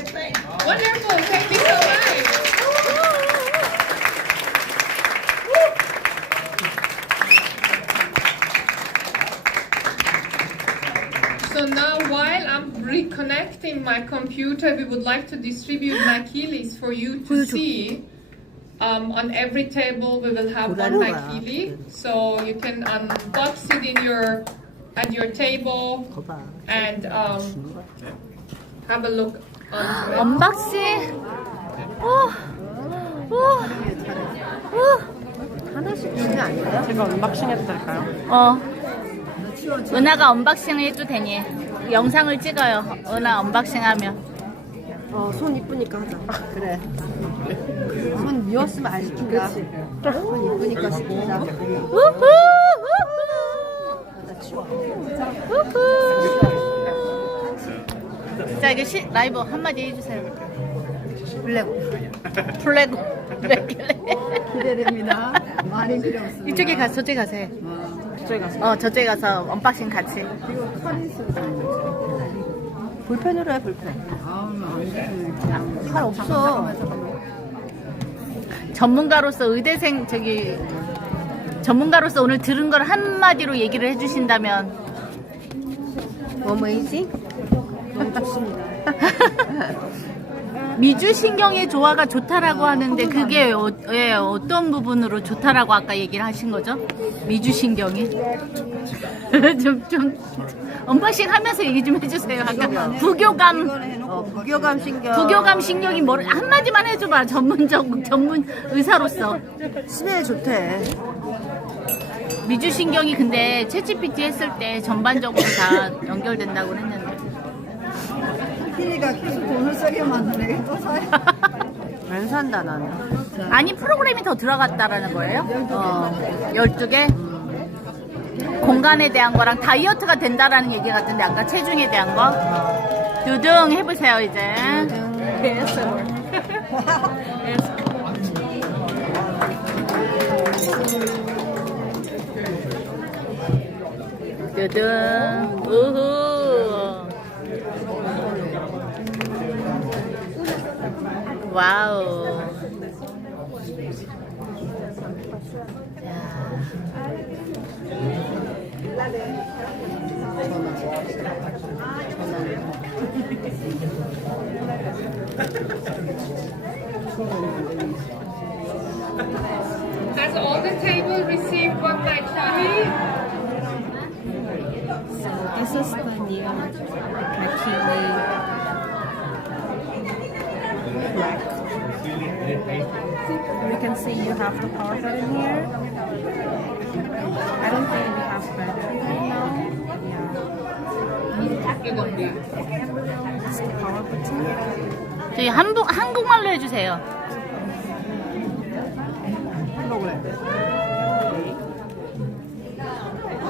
Wonderful, thank you so much. So now, while I'm reconnecting my computer, we would like to distribute Makilis for you to see. On every table, we will have one Makili, so you can unbox it in at your table 거봐. and have a look onto it. 언박싱. 하나씩 주면 안 돼요? 제가 언박싱 해도 될까요? 은하가 언박싱 해도 되니? 영상을 찍어요. 은하 언박싱하면. 손 이쁘니까 하자. 그래. 손 미웠으면 안 시킨다. 손 이쁘니까 시킨다. 자, 이거 라이브 한마디 해주세요. 플래그. 기대됩니다. 많이 필요 없습니다. 이쪽에 가서, 저쪽에 가세요. 저쪽에 가서. 저쪽에 가서 언박싱 같이. 볼펜으로 해, 볼펜. 칼 없어. 전문가로서 전문가로서 오늘 들은 걸 한마디로 얘기를 해주신다면. 뭐뭐이지? 너무 좋습니다. 미주신경의 조화가 좋다라고 하는데 그게 어떤 부분으로 좋다라고 아까 얘기를 하신 거죠? 미주신경이? 좀 언박싱 하면서 얘기 좀 해주세요. 아까 부교감 부교감 신경. 신경이 한마디만 해줘봐. 전문 의사로서. 심해 좋대. 미주신경이 근데 챗GPT 했을 때 전반적으로 다 연결된다고 했는데. 피리가 계속 돈을 쓰게 만드네. 또 사야. 안 산다 나는. 아니 프로그램이 더 들어갔다라는 거예요? 12개? 공간에 대한 거랑 다이어트가 된다라는 얘기 같은데 아까 체중에 대한 거? 두둥 해보세요 이제. 두둥. 우후. 와우. Has all the table received one Makili? So this is the new Makili rack. You can see you have the power button here. I don't think we have battery right now. Yeah. It's the power button. 저희 한국말로 해주세요.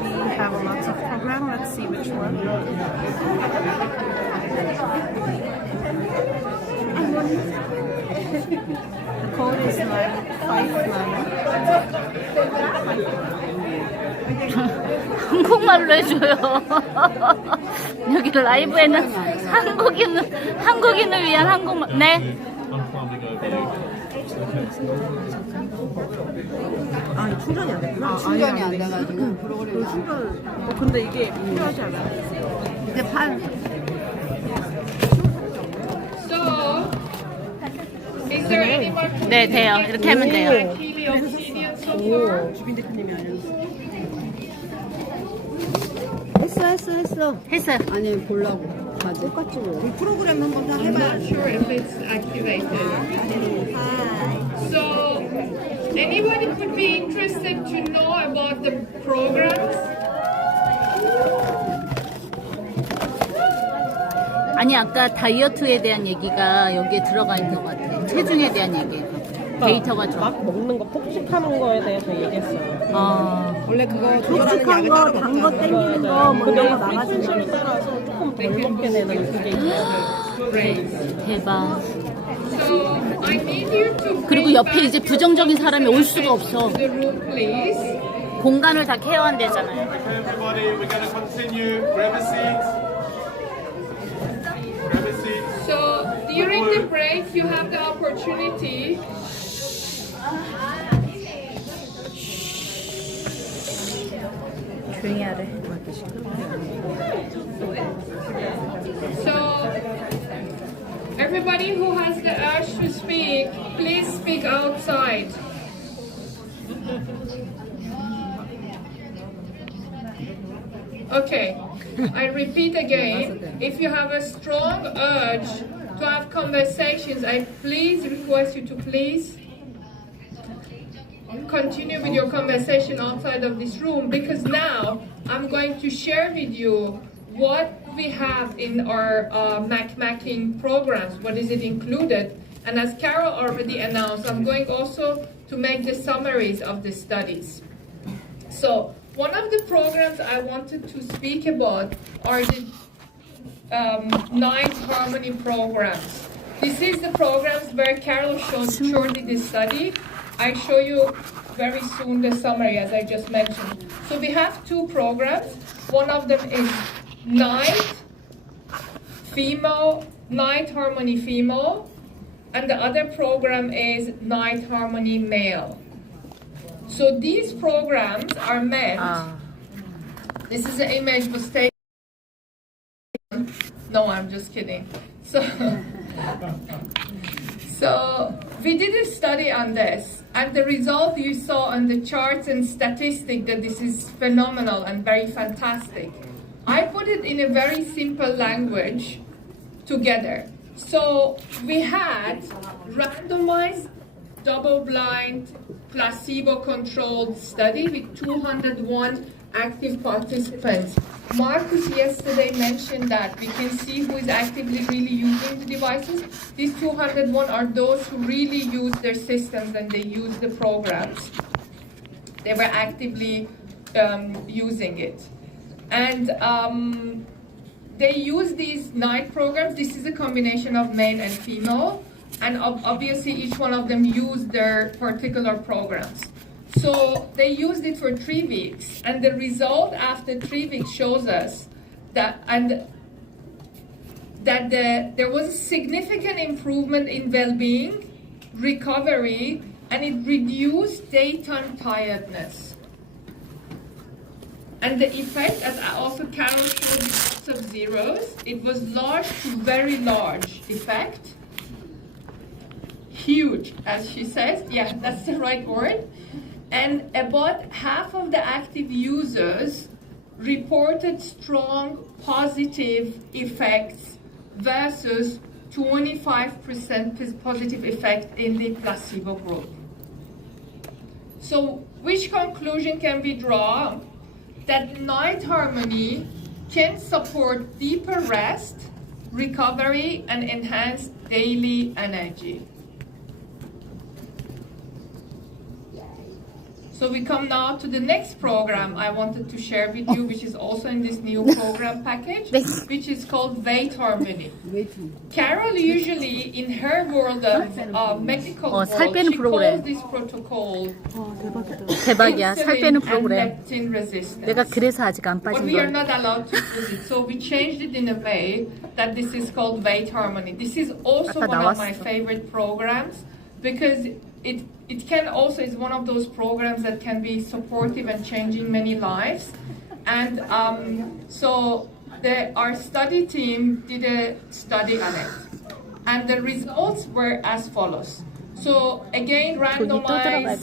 We have a lot of program. Let's see which one. The code is like 59. 한국말로 해줘요. 여기 라이브에는 한국인을 위한 한국말. 네. 아, 충전이 안 됐구나. 충전이 안 돼가지고 프로그램이 안 돼. 충전. 근데 이게 필요하지 않아요? 이제 반. So, is there any more? 네, 돼요. 이렇게 하면 돼요. Makili obsidian so far? 주빈 대표님이 알려줬어. 했어. 했어요. 아니 보려고. 가지. 똑같지 뭐. 이 프로그램 한번 다 I'm 해봐야 not sure if it's activated. So, anybody could be interested to know about the programs? 아니 아까 다이어트에 대한 얘기가 여기에 들어가 있는 것 같아. 체중에 대한 얘기. 데이터가 좀. 막 먹는 거 폭식하는 거에 대해서 얘기했어요. 원래 그거 조절하는 약을 따로 단거 땡기는 거 뭐 근데 이런 거 프리콘션에 막아주는 따라서 조금 덜 먹게 되는 그게 있어요. 대박. So I need you to 그리고 bring 옆에 back 이제 your 부정적인 사람이 올 수가 focus 없어. to the room, please. 공간을 다 케어한대잖아요. Everybody, we're going to continue. Grab a seat. Grab a seat. So during the break, you have the opportunity 조용히 하래. So, everybody who has the urge to speak, please speak outside. Okay, I repeat again, if you have a strong urge to have conversations, I please request you to please continue with your conversation outside of this room, because now I'm going to share with you what we have in our Macking programs, what is it included. And as Carol already announced, I'm going also to make the summaries of the studies. So one of the programs I wanted to speak about are the 9 harmony programs. This is the programs where Carol showed shortly the study. I show you very soon the summary, as I just mentioned. So we have 2 programs. One of them is 9th harmony female, and the other program is 9th harmony male. So these programs are meant. This is an image was taken. No, I'm just kidding. So we did a study on this, and the result you saw on the charts and statistics that this is phenomenal and very fantastic. I put it in a very simple language together. So we had randomized, double-blind, placebo-controlled study with 201 active participants. Marcus yesterday mentioned that we can see who is actively really using the devices. These 201 are those who really use their systems and they use the programs. They were actively using it. And they use these 9 programs. This is a combination of male and female. And obviously each one of them used their particular programs. So they used it for 3 weeks, and the result after 3 weeks shows us that there was a significant improvement in well-being, recovery, and it reduced daytime tiredness. And the effect, as also Carol showed with lots of zeros, it was large to very large effect. Huge, as she says. Yeah, that's the right word. And about half of the active users reported strong positive effects versus 25% positive effect in the placebo group. So which conclusion can we draw? That night harmony can support deeper rest, recovery, and enhance daily energy. So we come now to the next program I wanted to share with you, which is also in this new program package, which is called Weight Harmony. Carol usually, in her world of medical world, 살 빼는 she 프로그램. calls this protocol 대박이야. 살 빼는 insulin and 프로그램. leptin resistance. 내가 그래서 아직 안 But 빠진 we are 거야. not allowed to use it. So we changed it in a way that this is called Weight Harmony. This is also 아까 one of my 나왔어. favorite programs because it can also is one of those programs that can be supportive and changing many lives. And so our study team did a study on it. And the results were as follows. So again, randomized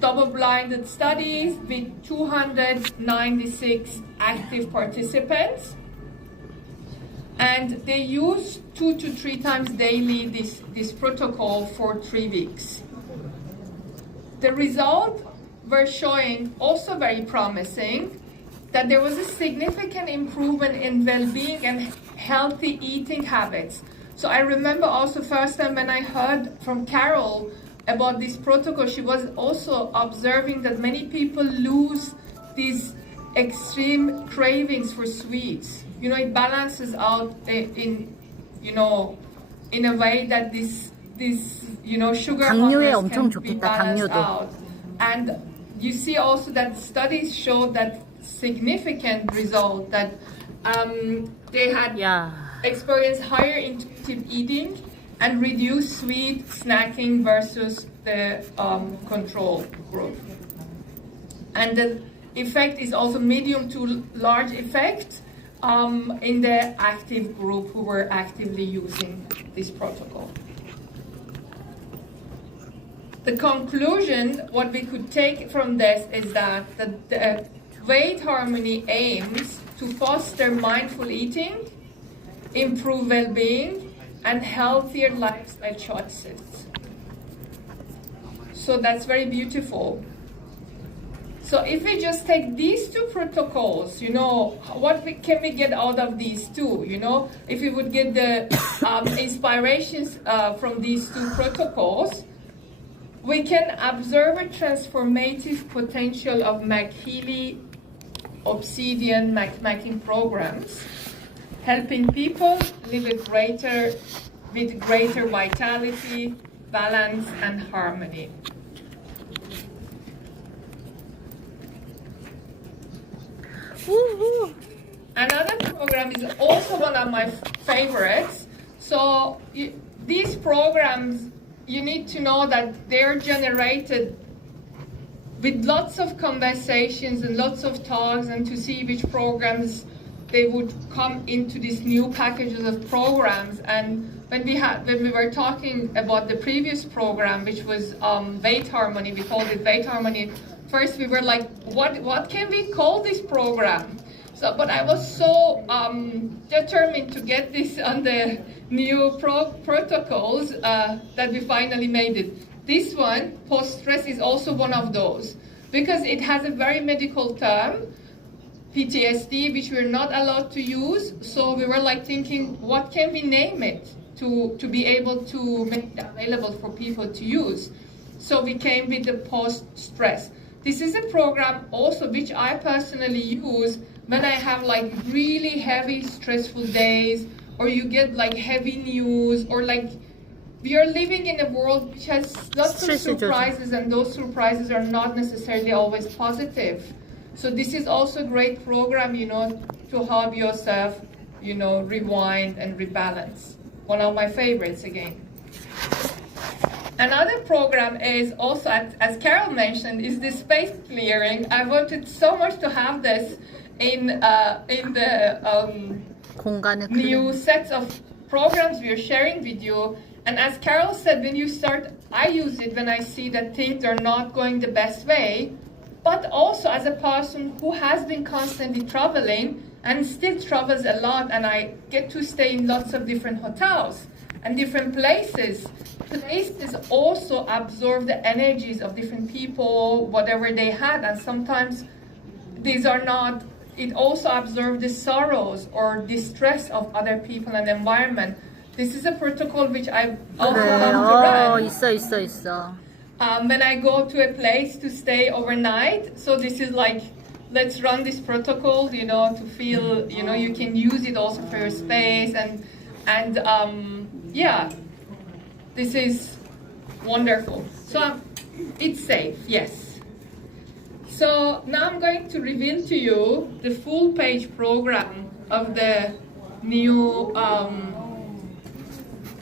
double-blinded studies with 296 active participants. And they use 2 to 3 times daily this protocol for 3 weeks. The results were showing also very promising that there was a significant improvement in well-being and healthy eating habits. So I remember also first time when I heard from Carol about this protocol, she was also observing that many people lose these extreme cravings for sweets. You know, it balances out in, you know, in a way that this sugar 당뇨에 hunters 엄청 can be 좋겠다, balanced 당뇨도. out. And you see also that studies show that significant result that they had 야, experienced higher intuitive eating and reduced sweet snacking versus the control group. And the effect is also medium to large effect in the active group who were actively using this protocol. The conclusion, what we could take from this is that the weight harmony aims to foster mindful eating, improve well-being, and healthier lifestyle choices. So that's very beautiful. So if we just take these two protocols, what can we get out of these two? If we would get the inspirations from these two protocols, we can observe a transformative potential of McHealy Obsidian matchmaking programs, helping people live with greater vitality, balance, and harmony. 우후. Another program is also one of my favorites. So these programs, you need to know that they're generated with lots of conversations and lots of talks, and to see which programs they would come into these new packages of programs. And when we were talking about the previous program, which was weight harmony, we called it weight harmony. First, we were like, what can we call this program? But I was so determined to get this on the new protocols that we finally made it. This one, post-stress, is also one of those, because it has a very medical term, PTSD, which we're not allowed to use. So we were like thinking, what can we name it to be able to make it available for people to use? So we came with the post-stress. This is a program also which I personally use when I have like really heavy, stressful days, or you get like heavy news, or like we are living in a world which has lots of surprises, and those surprises are not necessarily always positive. So this is also a great program, to help yourself, rewind and rebalance. One of my favorites again. Another program is also, as Carol mentioned, is the space clearing. I wanted so much to have this in the new sets of programs we are sharing with you. And as Carol said, when you start, I use it when I see that things are not going the best way, but also as a person who has been constantly traveling and still travels a lot, and I get to stay in lots of different hotels and different places. Places also absorb the energies of different people, whatever they had, and sometimes these are not, it also absorbs the sorrows or distress of other people and environment. This is a protocol which I also love to run. 있어. When I go to a place to stay overnight, so this is like, let's run this protocol, to feel, you can use it also for your space, and yeah, this is wonderful. So it's safe, yes. So now I'm going to reveal to you the full page program of the new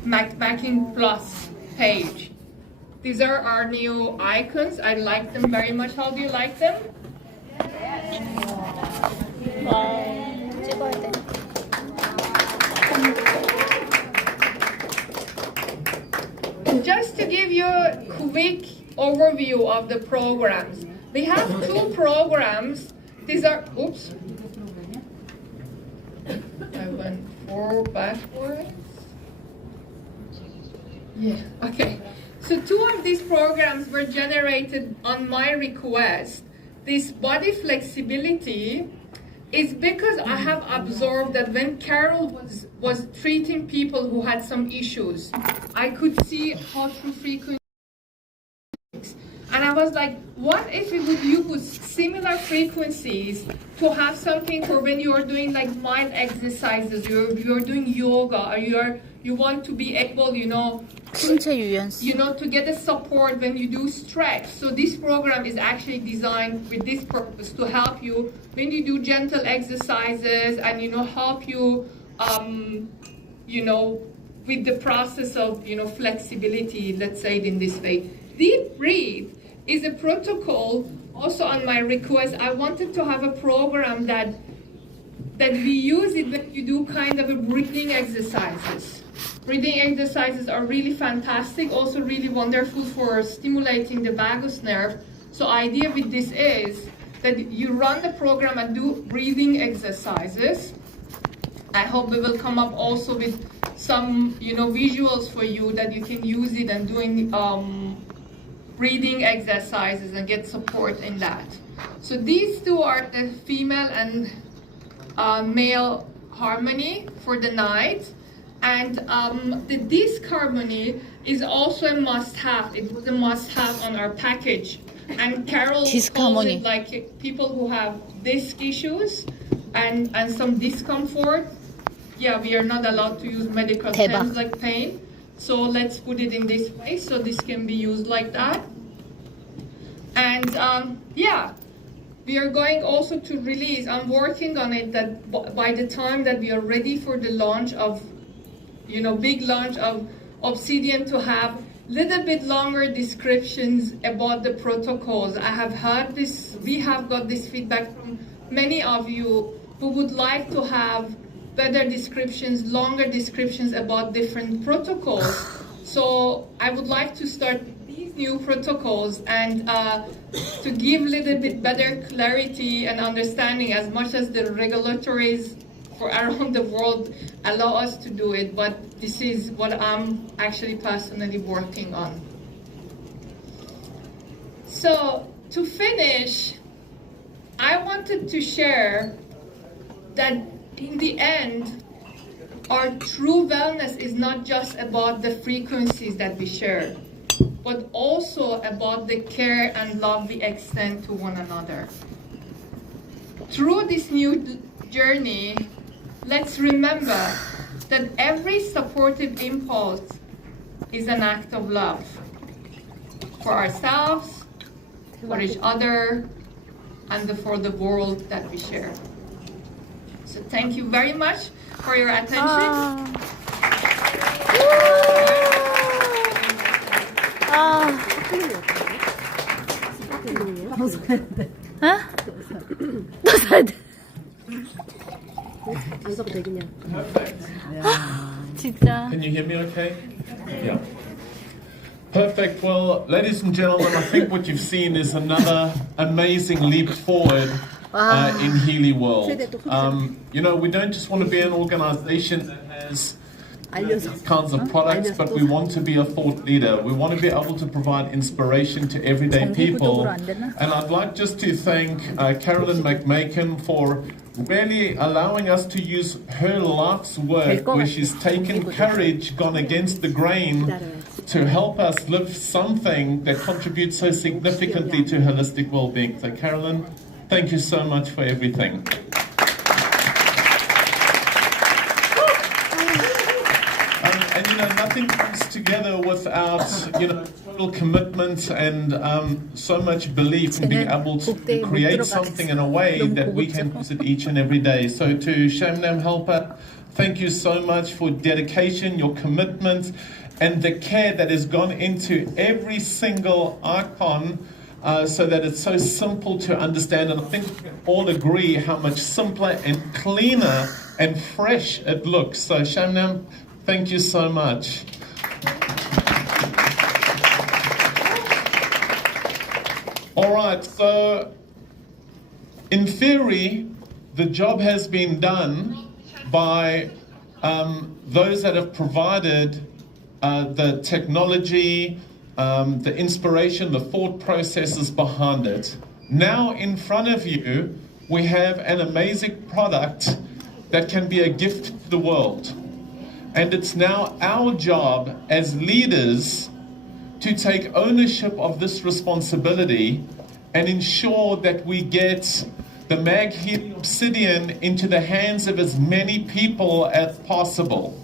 Matchmaking Plus page. These are our new icons. I like them very much. How do you like them? 찍어야 돼. Just to give you a quick overview of the programs. We have two programs. These are, oops. I went backwards. Yeah, okay. So two of these programs were generated on my request. This body flexibility is because I have observed that when Carol was treating people who had some issues, I could see how through frequency. And I was like, what if we would use similar frequencies to have something for when you are doing like mind exercises, you're doing yoga, or you want to be able, 신체 유연성. to get the support when you do stretch. So this program is actually designed with this purpose, to help you when you do gentle exercises and, help you, with the process of, flexibility, let's say it in this way. Deep breathe is a protocol. Also on my request, I wanted to have a program that we use it when you do kind of a breathing exercises. Breathing exercises are really fantastic, also really wonderful for stimulating the vagus nerve. So idea with this is that you run the program and do breathing exercises. I hope we will come up also with some, visuals for you that you can use it and doing breathing exercises and get support in that. So these two are the female and male harmony for the night. And the disc harmony is also a must-have. It was a must-have on our package. And Carol calls it like people who have disc issues and some discomfort. Yeah, we are not allowed to use medical terms like pain. So let's put it in this way. So this can be used like that. And we are going also to release, I'm working on it, that by the time that we are ready for the launch of, big launch of Obsidian, to have little bit longer descriptions about the protocols. I have heard this, we have got this feedback from many of you who would like to have better descriptions, longer descriptions about different protocols. So I would like to start these new protocols and to give a little bit better clarity and understanding, as much as the regulatories for around the world allow us to do it, but this is what I'm actually personally working on. So to finish, I wanted to share that in the end, our true wellness is not just about the frequencies that we share, but also about the care and love we extend to one another. Through this new journey, let's remember that every supportive impulse is an act of love for ourselves, for each other, and for the world that we share. So thank you very much for your attention. 진짜. Can you hear me okay? Yeah. Perfect. Well, ladies and gentlemen, I think what you've seen is another amazing leap forward in Healy World. We don't just want to be an organization that has these kinds of products, but we want to be a thought leader. We want to be able to provide inspiration to everyday people. And I'd like just to thank Carolyn McMakin for really allowing us to use her life's work, where she's taken courage, gone against the grain, to help us live something that contributes so significantly to holistic well-being. So Carolyn, thank you so much for everything. Nothing comes together without, total commitment and so much belief in being able to create something in a way that we can use it each and every day. So to Shamnam Helper, thank you so much for dedication, your commitment, and the care that has gone into every single icon, so that it's so simple to understand. And I think we can all agree how much simpler and cleaner and fresh it looks. So Shamnam, thank you so much. All right, so in theory, the job has been done by those that have provided the technology, the inspiration, the thought processes behind it. Now in front of you, we have an amazing product that can be a gift to the world. And it's now our job as leaders to take ownership of this responsibility and ensure that we get the Mag Healy Obsidian into the hands of as many people as possible.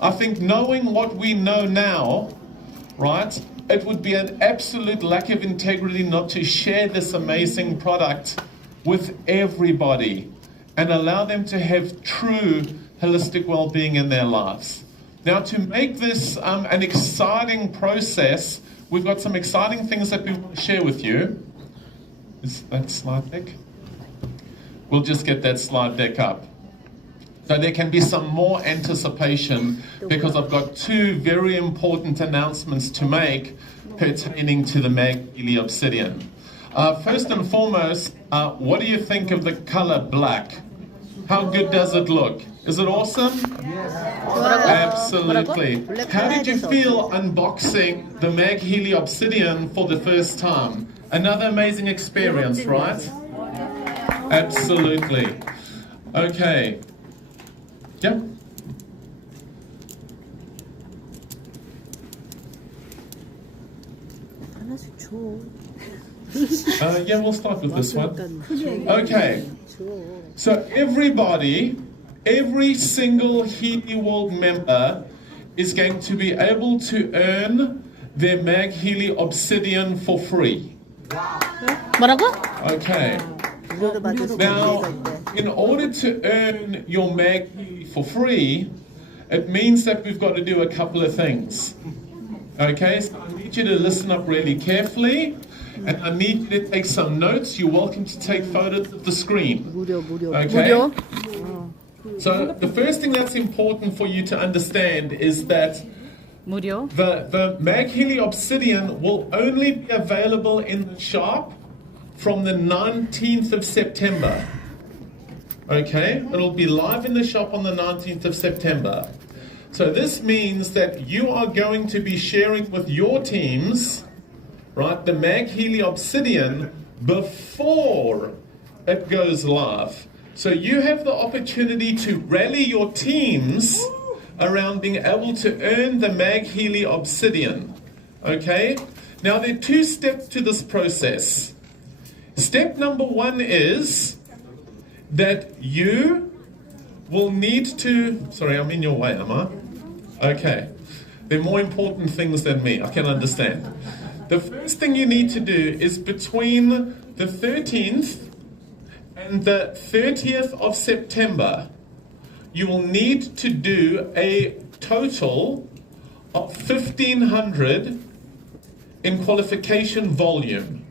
I think knowing what we know now, right, it would be an absolute lack of integrity not to share this amazing product with everybody and allow them to have true holistic well-being in their lives. Now, to make this an exciting process, we've got some exciting things that we want to share with you. Is that slide deck? We'll just get that slide deck up. So there can be some more anticipation because I've got two very important announcements to make pertaining to the Mag Healy Obsidian. First and foremost, what do you think of the color black? How good does it look? Is it awesome? Yes. Absolutely. How did you feel unboxing the Mag Healy Obsidian for the first time? Another amazing experience, right? Absolutely. Okay. Yep. Yeah, we'll start with this one. Okay. So everybody, every single Healy World member is going to be able to earn their Mag Healy Obsidian for free. 뭐라고? Okay. Now, in order to earn your Mag Healy for free, it means that we've got to do a couple of things. Okay, so I need you to listen up really carefully, and I need you to take some notes. You're welcome to take photos of the screen. Okay? So the first thing that's important for you to understand is that the Mag Healy Obsidian will only be available in the shop from the 19th of September. Okay? It'll be live in the shop on the 19th of September. So this means that you are going to be sharing with your teams, right, the Mag Healy Obsidian before it goes live. So you have the opportunity to rally your teams around being able to earn the Mag Healy Obsidian. Okay? Now there are two steps to this process. Step number one is that you will need to... Sorry, I'm in your way, am I? Okay. There are more important things than me, I can understand. The first thing you need to do is between the 13th and the 30th of September, you will need to do a total of 1,500 in qualification volume,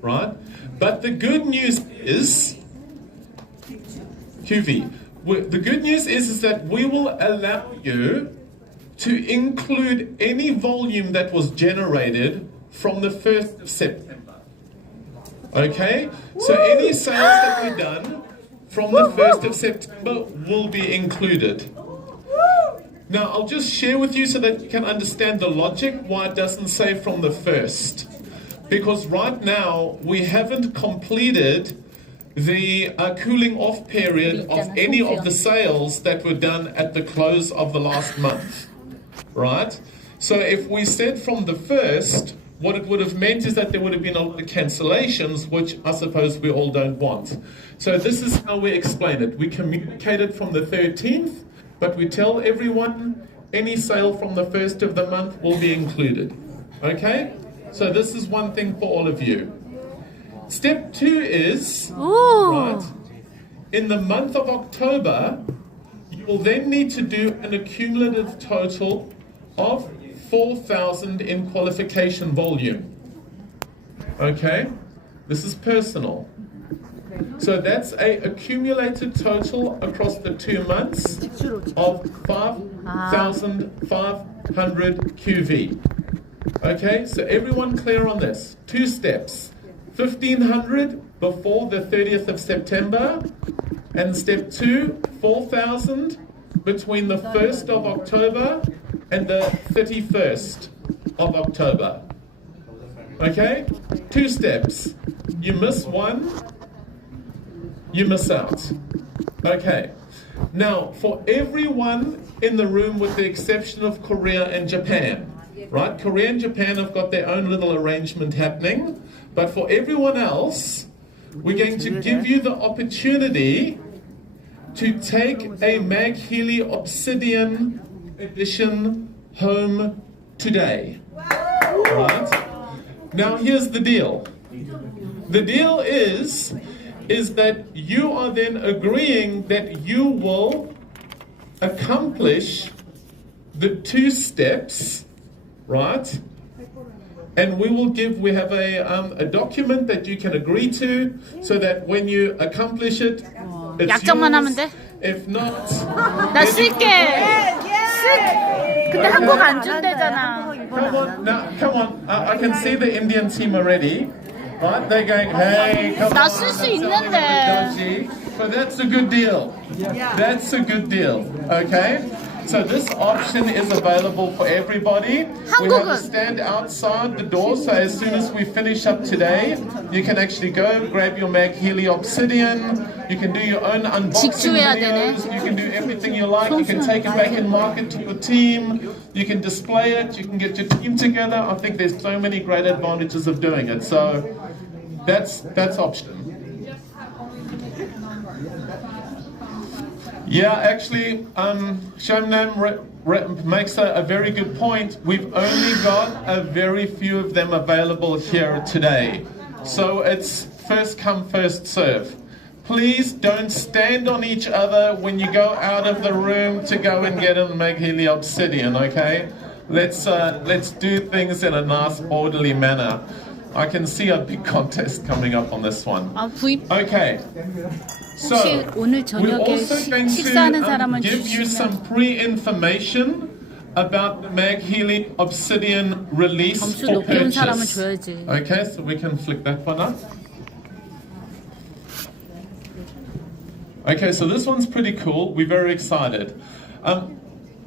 right? But the good news is, QV, the good news is that we will allow you to include any volume that was generated from the 1st of September. Okay? So any sales that we've done from the 1st of September will be included. Now, I'll just share with you so that you can understand the logic why it doesn't say from the 1st. Because right now, we haven't completed the cooling off period of any of the sales that were done at the close of the last month. Right? So if we said from the 1st, what it would have meant is that there would have been a lot of cancellations, which I suppose we all don't want. So this is how we explain it. We communicate it from the 13th, but we tell everyone any sale from the 1st of the month will be included. Okay? So this is one thing for all of you. Step 2 is, right, in the month of October, you will then need to do an accumulative total of 4,000 in qualification volume. Okay? This is personal. So that's a accumulated total across the 2 months of 5,500 QV. Okay? So everyone clear on this? 2 steps. 1,500 before the 30th of September, and step 2, 4,000 between the 1st of October and the 31st of October. Okay? 2 steps. You miss one, you miss out. Okay. Now, for everyone in the room with the exception of Korea and Japan, right? Korea and Japan have got their own little arrangement happening, but for everyone else, we're going to give you the opportunity to take a Mag Healy Obsidian edition home today. Right? Now here's the deal. The deal is that you are then agreeing that you will accomplish the 2 steps, right? And we have a document that you can agree to, so that when you accomplish it, it's 약정만 하면 yours. 돼? If not, 나 쓸게. 근데 한국 안 준대잖아. come on, now, come on. I can see the Indian team already, right? They're going, hey, come 나 on. 쓸 수 that's something a bit 있는데. dodgy. But that's a good deal. That's a good deal. Okay? So this option is available for everybody. We have a stand outside the door, so as soon as we finish up today, you can actually go grab your Mag Healy Obsidian. You can do your own unboxing 직수해야 videos. 되네. You can do everything you like. You can take it back and market to your team. You can display it. You can get your team together. I think there's so many great advantages of doing it. So that's option. Yeah, actually, Shomnam makes a very good point. We've only got a very few of them available here today. So it's first come, first serve. Please don't stand on each other when you go out of the room to go and get a Mag Healy Obsidian, okay? Let's do things in a nice, orderly manner. I can see a big contest coming up on this one. Okay. So, 오늘 we're 저녁에 also going 식사하는 to 사람은 give you some 주시면 pre-information about the Mag Healy Obsidian release 점수 for 높게 온 사람은 purchase. 줘야지. Okay, so we can flick that one up. Okay, so this one's pretty cool. We're very excited.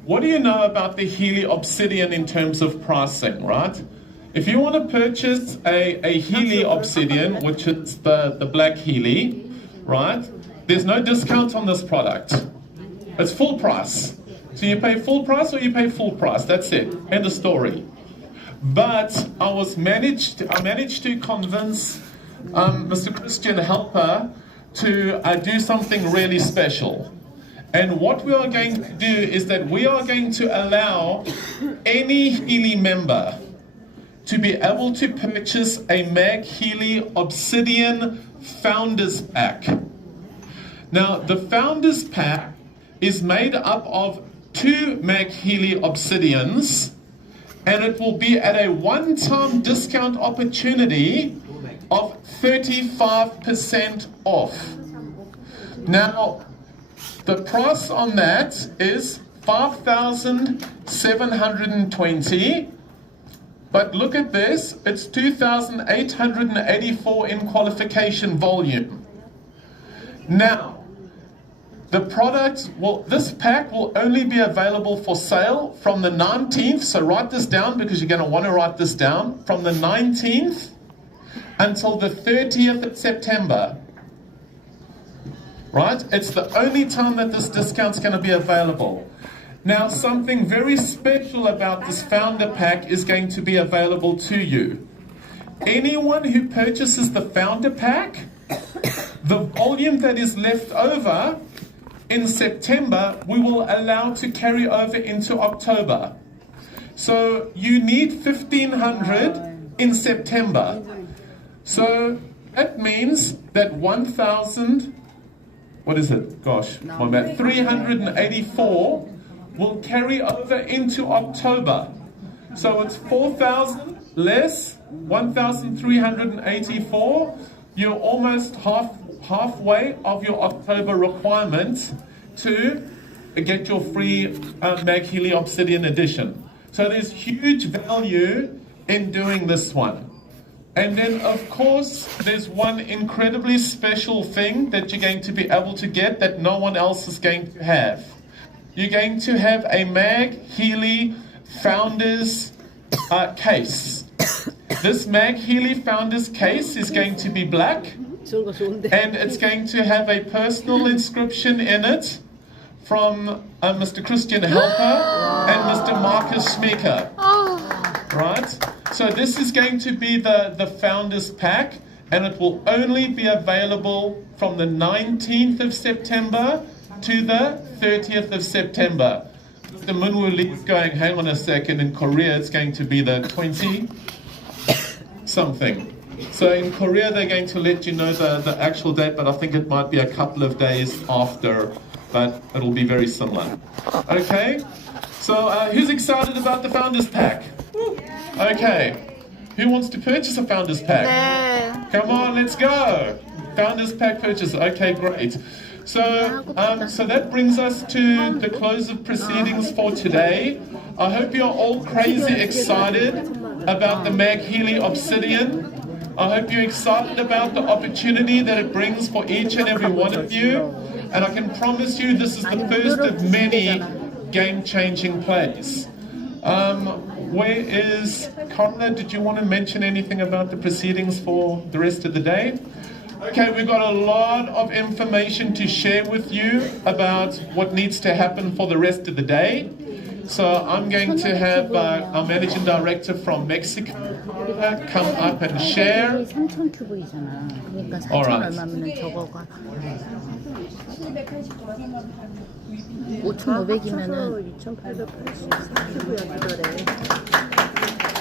What do you know about the Healy Obsidian in terms of pricing, right? If you want to purchase a Healy Obsidian, which is the black Healy, right? There's no discount on this product. It's full price. So you pay full price or you pay full price. That's it. End of story. But I managed to convince Mr. Christian Helper to do something really special. And what we are going to do is that we are going to allow any Healy member to be able to purchase a Mag Healy Obsidian Founders Pack. Now, the Founders Pack is made up of 2 Mag Healy Obsidians, and it will be at a one-time discount opportunity of 35% off. Now, the price on that is $5,720. But look at this, it's 2,884 in qualification volume. Now, this pack will only be available for sale from the 19th, so write this down because you're going to want to write this down, from the 19th until the 30th of September. Right? It's the only time that this discount's going to be available. Now, something very special about this founder pack is going to be available to you. Anyone who purchases the founder pack, the volume that is left over in September, we will allow to carry over into October. So you need 1,500 in September. So that means that 384 will carry over into October. So it's 4,000 less 1,384. You're almost halfway of your October requirement to get your free Mag Healy Obsidian edition. So there's huge value in doing this one. And then, of course, there's one incredibly special thing that you're going to be able to get that no one else is going to have. You're going to have a Mag Healy Founders case. This Mag Healy Founders case is going to be black, and it's going to have a personal inscription in it from Mr. Christian Helper and Mr. Marcus Schmeeker. right? So this is going to be the Founders Pack, and it will only be available from the 19th of September to the 30th of September. The Munwoo Lee's going, hang on a second, in Korea it's going to be the 20 something. So in Korea they're going to let you know the actual date, but I think it might be a couple of days after, but it'll be very similar. Okay, so who's excited about the Founders Pack? Okay, who wants to purchase a Founders Pack? Come on, let's go. Founders Pack purchase. Okay, great. So that brings us to the close of proceedings for today. I hope you're all crazy excited about the Mag Healy Obsidian. I hope you're excited about the opportunity that it brings for each and every one of you. And I can promise you this is the first of many game-changing plays. Where is Conrad? Did you want to mention anything about the proceedings for the rest of the day? Okay, we've got a lot of information to share with you about what needs to happen for the rest of the day. So I'm going to have our Managing Director from Mexico come up and share. 3,000큐브이잖아. 그러니까 4,000 Alright. 얼마면 저거가 5,500이면은 2,884큐브야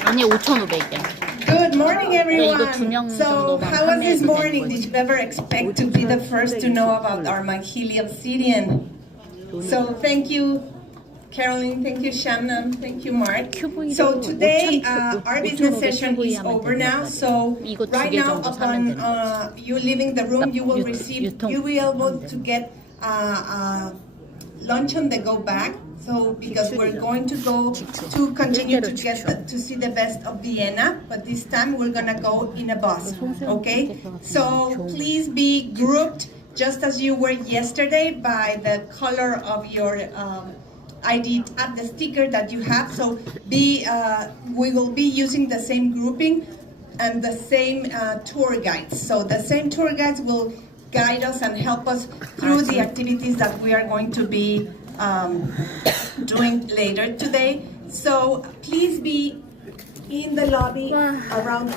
아니 5,500이야. Good morning, 이거 두 everyone. 명 So, 정도만 how was this 판매해도 morning? 되는 Did 거지. you ever expect to be the first to know about our Mag Healy Obsidian? So, thank you, Caroline. Thank you, Shannon. Thank you, Mark. So, today, our business session is over now. So, right now, upon you leaving the room, you will receive, you will be able to get lunch on the go back. So, because we're going to go to continue to get to see the best of Vienna, but this time we're gonna go in a bus, okay? So please be grouped just as you were yesterday by the color of your ID tag, the sticker that you have. So we will be using the same grouping and the same tour guides. So the same tour guides will guide us and help us through the activities that we are going to be doing later today. So please be in the lobby around